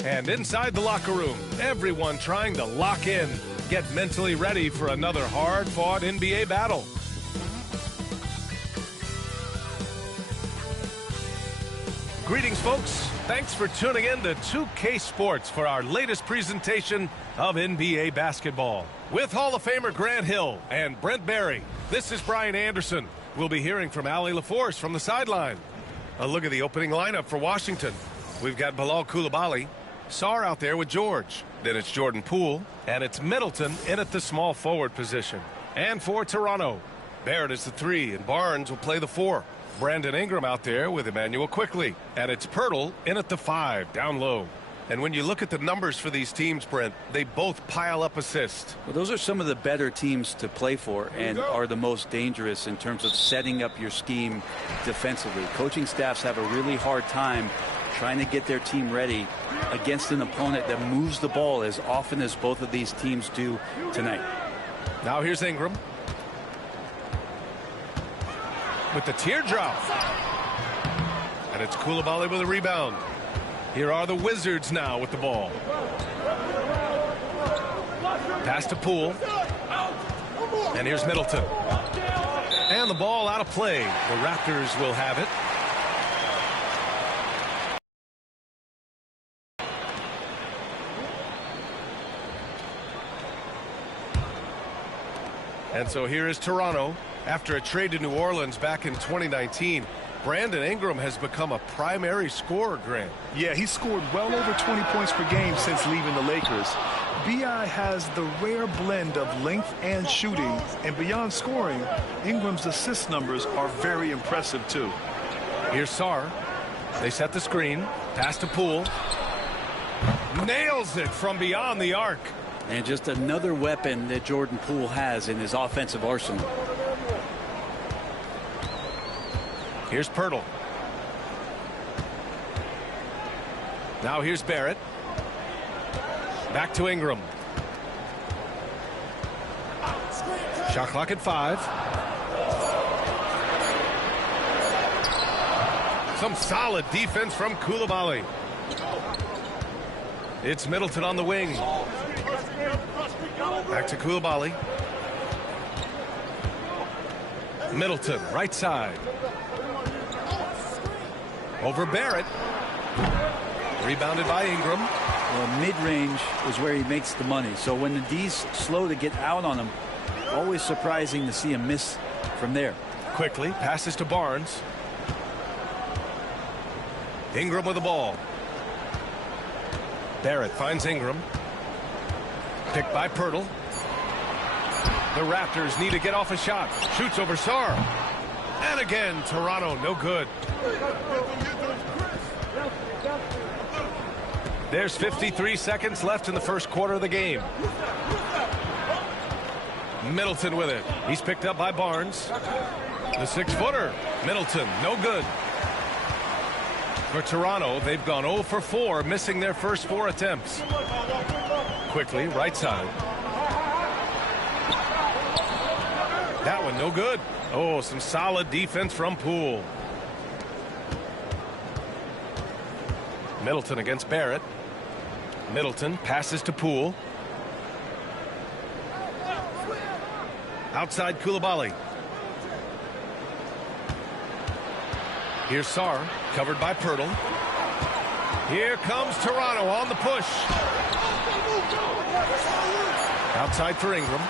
And inside the locker room, everyone trying to lock in, get mentally ready for another hard-fought NBA battle. Greetings, folks. Thanks for tuning in to 2K Sports for our latest presentation of NBA basketball. With Hall of Famer Grant Hill and Brent Barry, this is Brian Anderson. We'll be hearing from Allie LaForce from the sideline. A look at the opening lineup for Washington. We've got Bilal Coulibaly, Sarr out there with George. Then it's Jordan Poole, and it's Middleton in at the small forward position. And for Toronto, Barrett is the 3, and Barnes will play the 4. Brandon Ingram out there with Emmanuel Quickley. And it's Pirtle in at the 5, down low. And when you look at the numbers for these teams, Brent, they both pile up assists. Well, those are some of the better teams to play for and are the most dangerous in terms of setting up your scheme defensively. Coaching staffs have a really hard time trying to get their team ready against an opponent that moves the ball as often as both of these teams do tonight. Now here's Ingram with the teardrop. And it's Coulibaly with a rebound. Here are the Wizards now with the ball. Pass to Poole. And here's Middleton. And the ball out of play. The Raptors will have it. And so here is Toronto. After a trade to New Orleans back in 2019, Brandon Ingram has become a primary scorer, Grant. Yeah, he scored well over 20 points per game since leaving the Lakers. B.I. has the rare blend of length and shooting, and beyond scoring, Ingram's assist numbers are very impressive, too. Here's Sarr. They set the screen. Pass to Poole. Nails it from beyond the arc. And just another weapon that Jordan Poole has in his offensive arsenal. Here's Pirtle. Now here's Barrett. Back to Ingram. Shot clock at 5. Some solid defense from Coulibaly. It's Middleton on the wing. Back to Coulibaly. Middleton, right side. Over Barrett. Rebounded by Ingram. Well, mid-range is where he makes the money. So when the D's slow to get out on him, always surprising to see him miss from there. Quickly passes to Barnes. Ingram with the ball. Barrett finds Ingram. Picked by Pirtle. The Raptors need to get off a shot. Shoots over Sarr. And again, Toronto, no good. There's 53 seconds left in the first quarter of the game. Middleton with it. He's picked up by Barnes. The 6-footer. Middleton, no good. For Toronto, they've gone 0 for 4, missing their first 4 attempts. Quickly, right side. That one, no good. Oh, some solid defense from Poole. Middleton against Barrett. Middleton passes to Poole. Outside Coulibaly. Here's Sarr, covered by Pirtle. Here comes Toronto on the push. Outside for Ingram.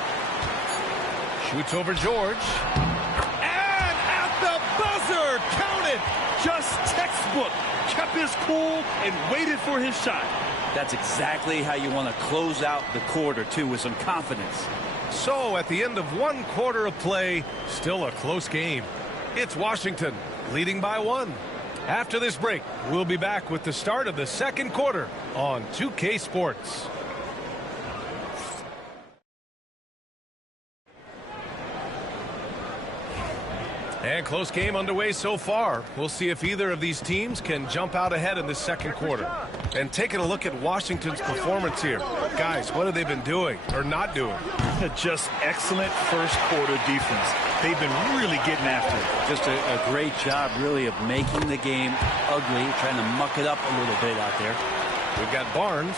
Shoots over George. And at the buzzer, counted. Just textbook. Kept his cool and waited for his shot. That's exactly how you want to close out the quarter, too, with some confidence. So at the end of 1 quarter of play, still a close game. It's Washington leading by 1. After this break, we'll be back with the start of the second quarter on 2K Sports. And close game underway so far. We'll see if either of these teams can jump out ahead in this second quarter. And taking a look at Washington's performance here. Guys, what have they been doing or not doing? Just excellent first quarter defense. They've been really getting after it. Just a great job, really, of making the game ugly, trying to muck it up a little bit out there. We've got Barnes,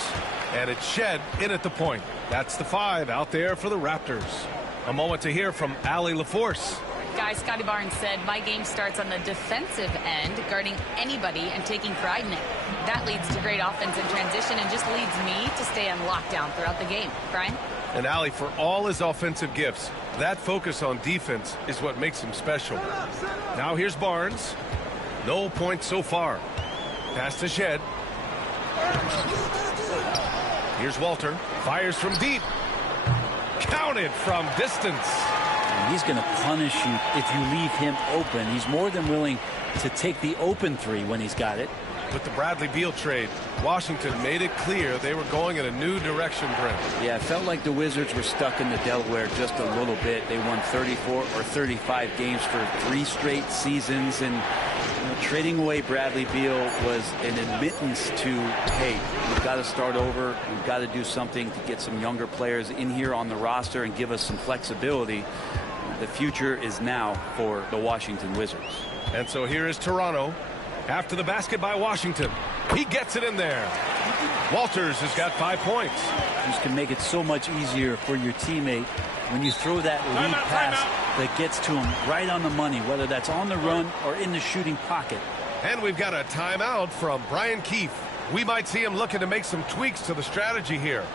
and it's Shed in at the point. That's the 5 out there for the Raptors. A moment to hear from Allie LaForce. Guys, Scotty Barnes said, my game starts on the defensive end, guarding anybody and taking pride in it. That leads to great offense in transition and just leads me to stay on lockdown throughout the game. Brian? And Allie, for all his offensive gifts, that focus on defense is what makes him special. Now here's Barnes. No points so far. Pass to Shed. Here's Walter. Fires from deep. Counted from distance. And he's going to punish you if you leave him open. He's more than willing to take the open 3 when he's got it. With the Bradley Beal trade, Washington made it clear they were going in a new direction, Brent. Yeah, it felt like the Wizards were stuck in the Delaware just a little bit. They won 34 or 35 games for 3 straight seasons, and trading away Bradley Beal was an admittance to, hey, we've got to start over. We've got to do something to get some younger players in here on the roster and give us some flexibility. The future is now for the Washington Wizards. And so here is Toronto. After the basket by Washington, he gets it in there. Walters has got 5 points. This can make it so much easier for your teammate when you throw that lead pass that gets to him right on the money, whether that's on the run or in the shooting pocket. And we've got a timeout from Brian Keefe. We might see him looking to make some tweaks to the strategy here.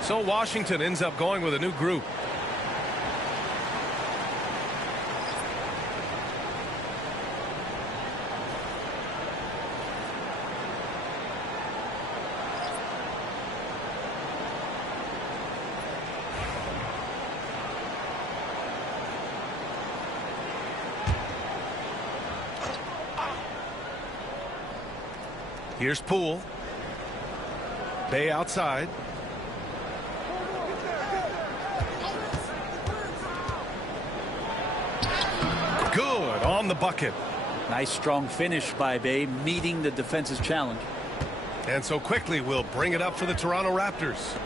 So Washington ends up going with a new group. Here's Poole. Bay outside. Good on the bucket. Nice strong finish by Bay, meeting the defense's challenge. And so quickly we'll bring it up for the Toronto Raptors.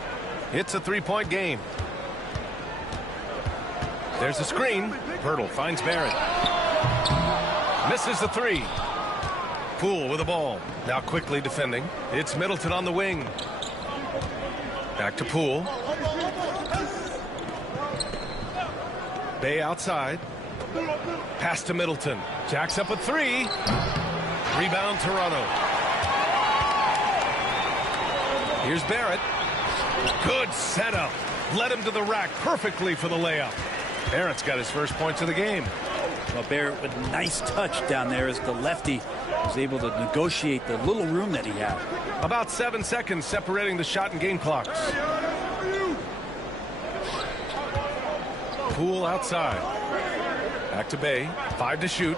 It's a 3-point game. There's a screen. Pirtle finds Barrett. Misses the 3. Poole with the ball. Now quickly defending. It's Middleton on the wing. Back to Poole. Bay outside. Pass to Middleton. Jacks up a 3. Rebound Toronto. Here's Barrett. Good setup. Led him to the rack perfectly for the layup. Barrett's got his first points of the game. Well, Barrett with a nice touch down there as the lefty was able to negotiate the little room that he had. About 7 seconds separating the shot and game clocks. Poole outside. Back to Bay. 5 to shoot.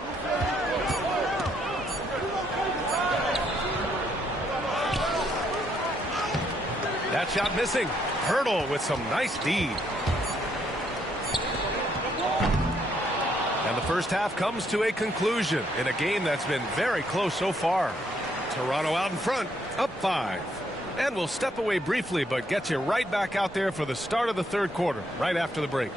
That shot missing. Hurdle with some nice D. And the first half comes to a conclusion in a game that's been very close so far. Toronto out in front, up 5. And we'll step away briefly, but get you right back out there for the start of the third quarter, right after the break.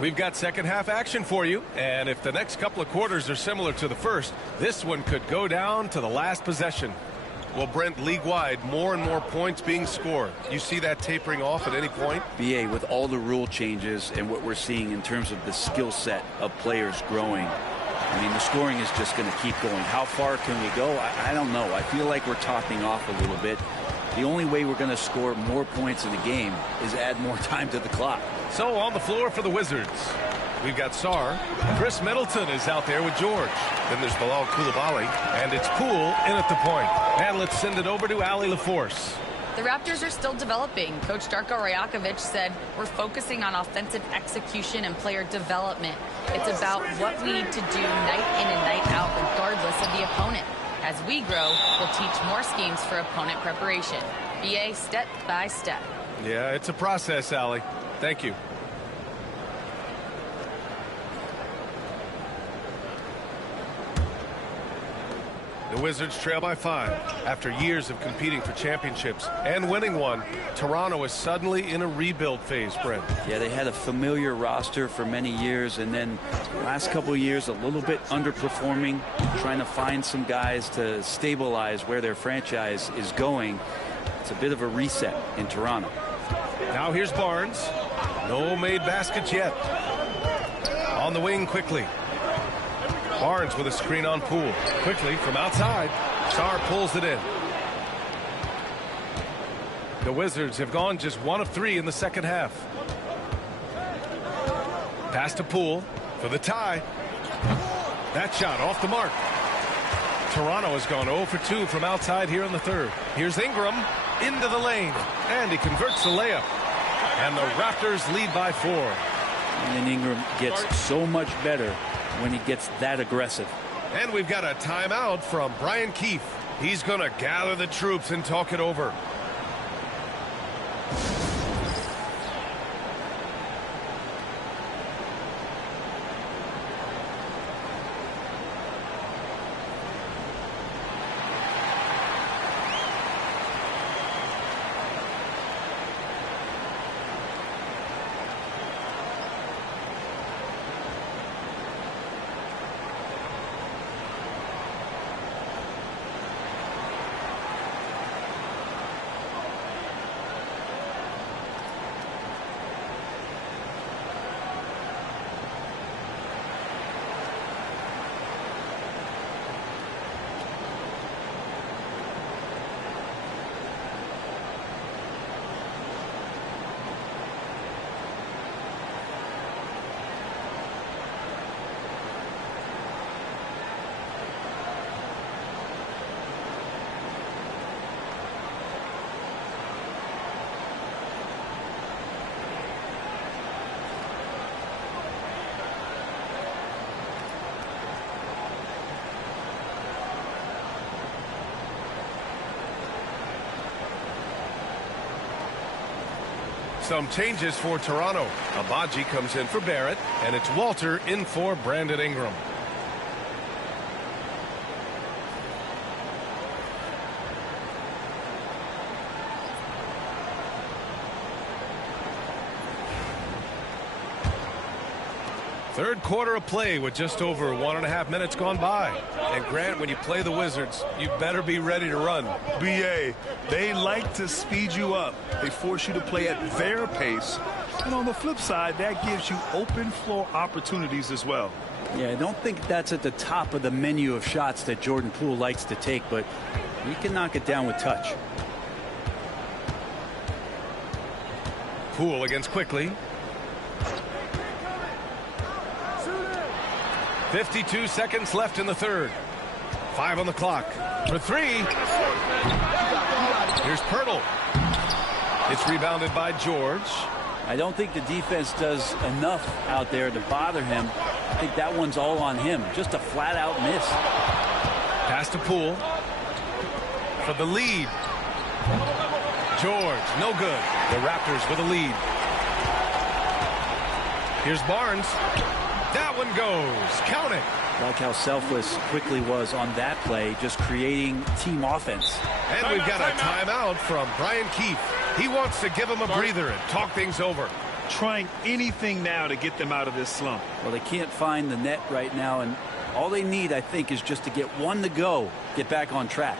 We've got second half action for you, and if the next couple of quarters are similar to the first, this one could go down to the last possession. Well, Brent, league-wide, more and more points being scored. You see that tapering off at any point? BA, with all the rule changes and what we're seeing in terms of the skill set of players growing, I mean, the scoring is just going to keep going. How far can we go? I don't know. I feel like we're topping off a little bit. The only way we're going to score more points in the game is add more time to the clock. So on the floor for the Wizards, we've got Sarr. Chris Middleton is out there with George. Then there's Bilal Coulibaly, and it's Poole in at the point. And let's send it over to Allie LaForce. The Raptors are still developing. Coach Darko Rajakovic said, we're focusing on offensive execution and player development. It's about what we need to do night in and night out, regardless of the opponent. As we grow, we'll teach more schemes for opponent preparation. BA step by step. Yeah, it's a process, Allie. Thank you. The Wizards trail by 5. After years of competing for championships and winning one, Toronto is suddenly in a rebuild phase, Brent. Yeah, they had a familiar roster for many years, and then the last couple of years a little bit underperforming, trying to find some guys to stabilize where their franchise is going. It's a bit of a reset in Toronto. Now here's Barnes. No made baskets yet. On the wing quickly. Barnes with a screen on Poole. Quickly from outside. Sarr pulls it in. The Wizards have gone just 1 of 3 in the second half. Pass to Poole for the tie. That shot off the mark. Toronto has gone 0 for 2 from outside here in the third. Here's Ingram into the lane. And he converts the layup. And the Raptors lead by 4. And Ingram gets so much better when he gets that aggressive. And we've got a timeout from Brian Keefe. He's going to gather the troops and talk it over. Some changes for Toronto. Abaji comes in for Barrett, and it's Walter in for Brandon Ingram. Third quarter of play with just over 1.5 minutes gone by. And Grant, when you play the Wizards, you better be ready to run. BA, they like to speed you up. They force you to play at their pace. And on the flip side, that gives you open floor opportunities as well. Yeah, I don't think that's at the top of the menu of shots that Jordan Poole likes to take, but he can knock it down with touch. Poole against Quickly. 52 seconds left in the third. 5 on the clock. For 3. Here's Pirtle. It's rebounded by George. I don't think the defense does enough out there to bother him. I think that one's all on him. Just a flat-out miss. Pass to Poole. For the lead. George, no good. The Raptors with a lead. Here's Barnes. That one goes. Count it. Like how selfless Quickly was on that play, just creating team offense. And we've got a timeout from Brian Keefe. He wants to give him a breather and talk things over. trying anything now to get them out of this slump. Well, they can't find the net right now, and all they need, I think, is just to get one to go, get back on track.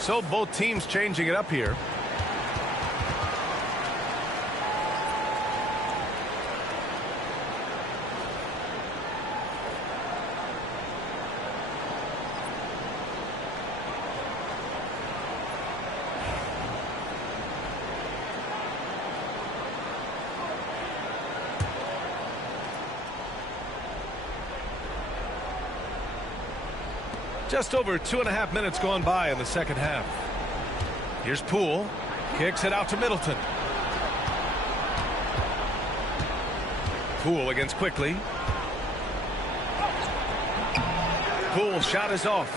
So both teams changing it up here. Just over 2.5 minutes gone by in the second half. Here's Poole. Kicks it out to Middleton. Poole against Quickly. Poole's shot is off.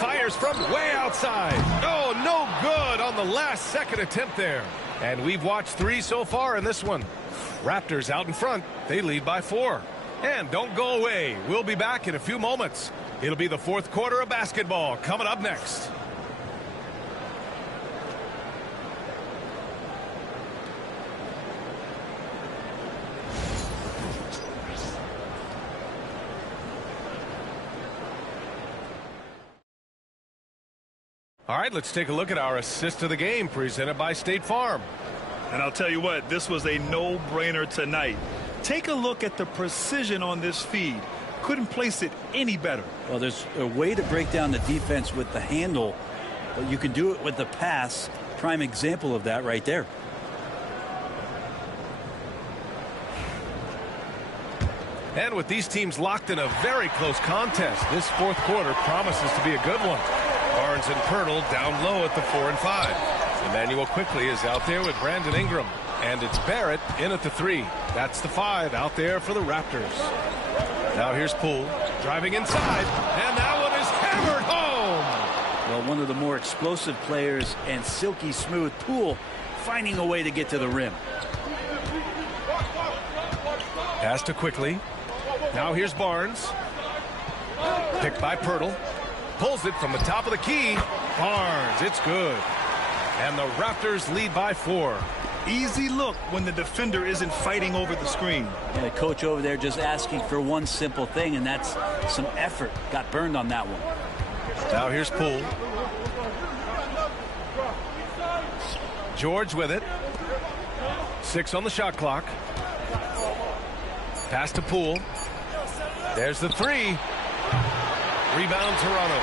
Fires from way outside. Oh, no good on the last second attempt there. And we've watched 3 so far in this one. Raptors out in front. They lead by 4. And don't go away. We'll be back in a few moments. It'll be the fourth quarter of basketball coming up next. All right, let's take a look at our assist of the game presented by State Farm. And I'll tell you what, this was a no-brainer tonight. Take a look at the precision on this feed. Couldn't place it any better. Well, there's a way to break down the defense with the handle, but you can do it with the pass. Prime example of that right there. And with these teams locked in a very close contest, this fourth quarter promises to be a good one. Barnes and Pirtle down low at the 4 and 5. Emmanuel Quickly is out there with Brandon Ingram. And it's Barrett in at the 3. That's the 5 out there for the Raptors. Now here's Poole driving inside, and that one is hammered home. Well, one of the more explosive players and silky smooth. Poole finding a way to get to the rim. Pass to Quickly. Now here's Barnes. Picked by Pirtle. Pulls it from the top of the key. Barnes, it's good. And the Raptors lead by 4. Easy look when the defender isn't fighting over the screen. And the coach over there just asking for one simple thing, and that's some effort. Got burned on that one. Now here's Poole. George with it. 6 on the shot clock. Pass to Poole. There's the 3. Rebound Toronto.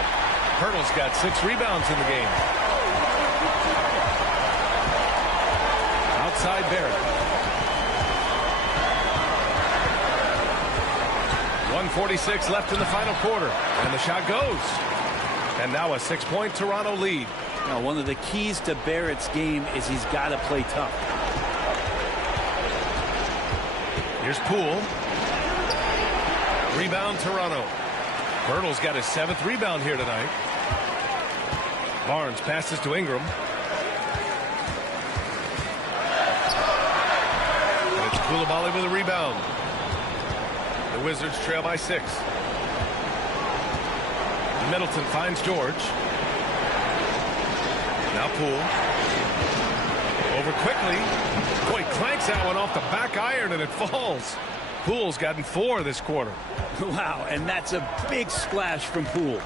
Pirtle's got 6 rebounds in the game. Outside Barrett. 1:46 left in the final quarter. And the shot goes. And now a 6-point Toronto lead. Now, one of the keys to Barrett's game is he's got to play tough. Here's Poole. Rebound Toronto. Pirtle's got his 7th rebound here tonight. Barnes passes to Ingram. And it's Coulibaly with a rebound. The Wizards trail by 6. Middleton finds George. Now Poole. Over quickly. Boy, clanks that one off the back iron and it falls. Poole's gotten 4 this quarter. Wow, and that's a big splash from Poole.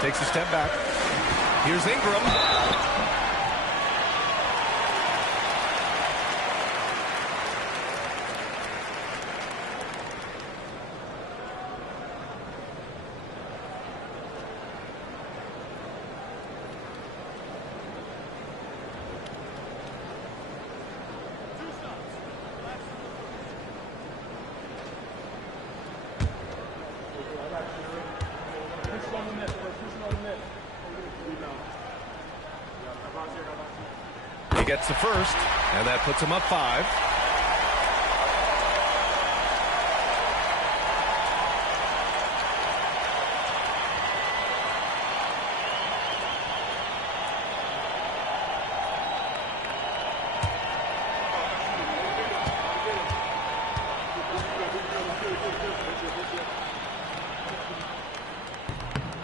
Takes a step back. Here's Ingram. Gets the first, and that puts him up 5.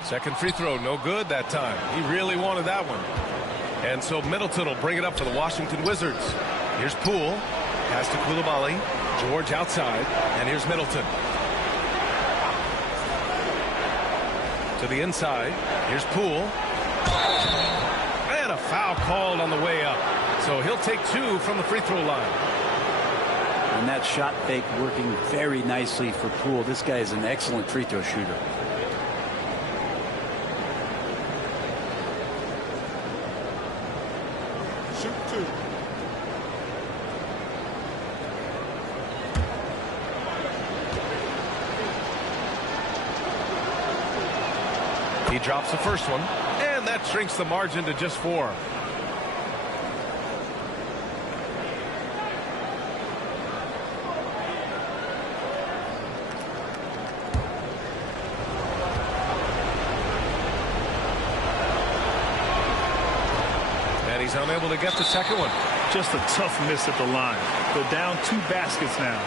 Second free throw, no good that time. He really wanted that one. And so Middleton will bring it up for the Washington Wizards. Here's Poole. Pass to Coulibaly. George outside. And here's Middleton. To the inside. Here's Poole. And a foul called on the way up. So he'll take 2 from the free throw line. And that shot fake working very nicely for Poole. This guy is an excellent free throw shooter. He drops the first one, and that shrinks the margin to just 4. And he's unable to get the second one. Just a tough miss at the line. They're down 2 baskets now.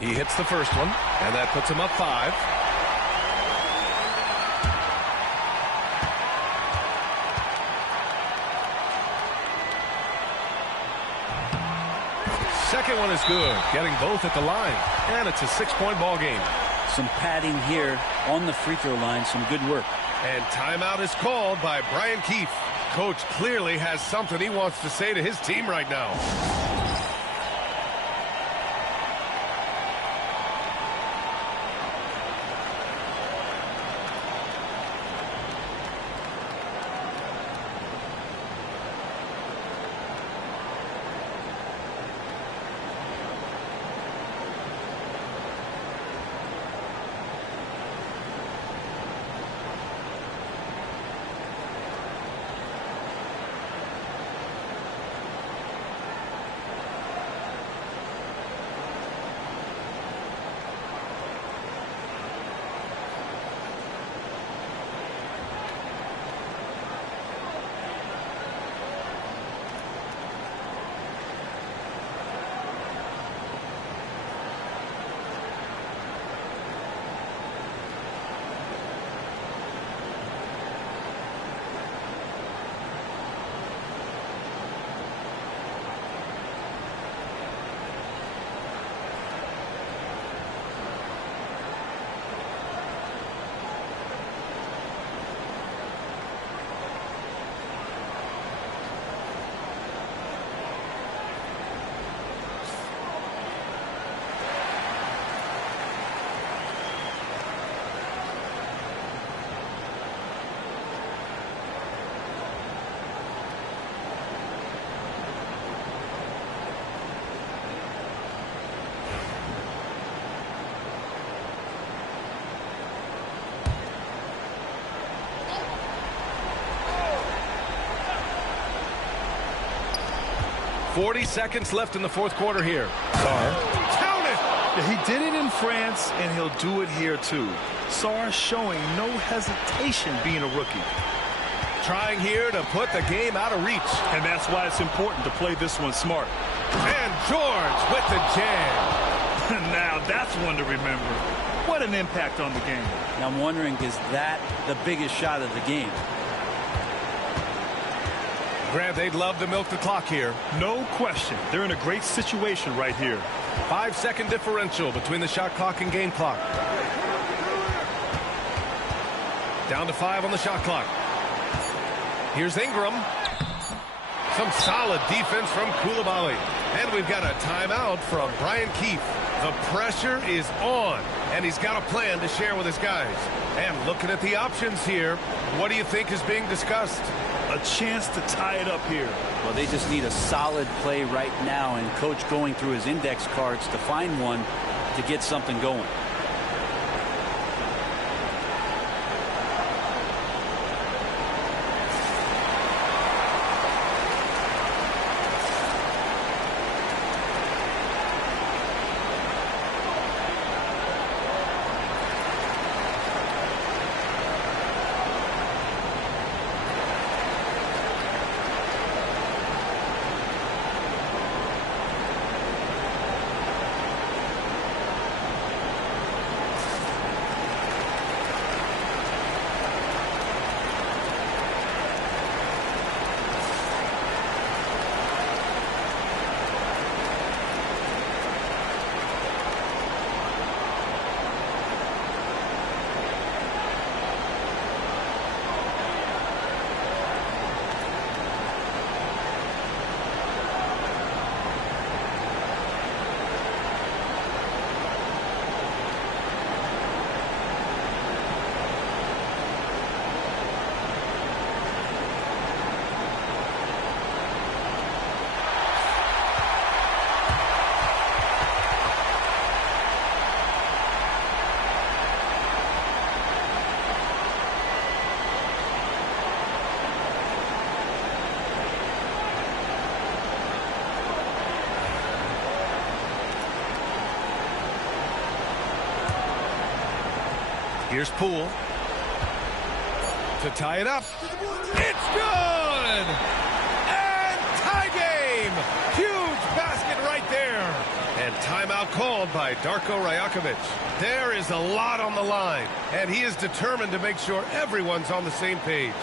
He hits the first one, and that puts him up 5. Second one is good, getting both at the line, and it's a 6-point ball game. Some padding here on the free throw line, some good work. And timeout is called by Brian Keefe. Coach clearly has something he wants to say to his team right now. 40 seconds left in the fourth quarter here. Sarr. Count it! He did it in France, and he'll do it here, too. Sarr showing no hesitation being a rookie. Trying here to put the game out of reach. And that's why it's important to play this one smart. And George with the jam. Now that's one to remember. What an impact on the game. Now I'm wondering, is that the biggest shot of the game? Grant, they'd love to milk the clock here. No question. They're in a great situation right here. 5-second differential between the shot clock and game clock. Down to 5 on the shot clock. Here's Ingram. Some solid defense from Coulibaly. And we've got a timeout from Brian Keefe. The pressure is on, and he's got a plan to share with his guys. And looking at the options here, what do you think is being discussed? A chance to tie it up here. Well, they just need a solid play right now, and Coach going through his index cards to find one to get something going. Here's Poole to tie it up. It's good! And tie game! Huge basket right there. And timeout called by Darko Rajakovic. There is a lot on the line, and he is determined to make sure everyone's on the same page.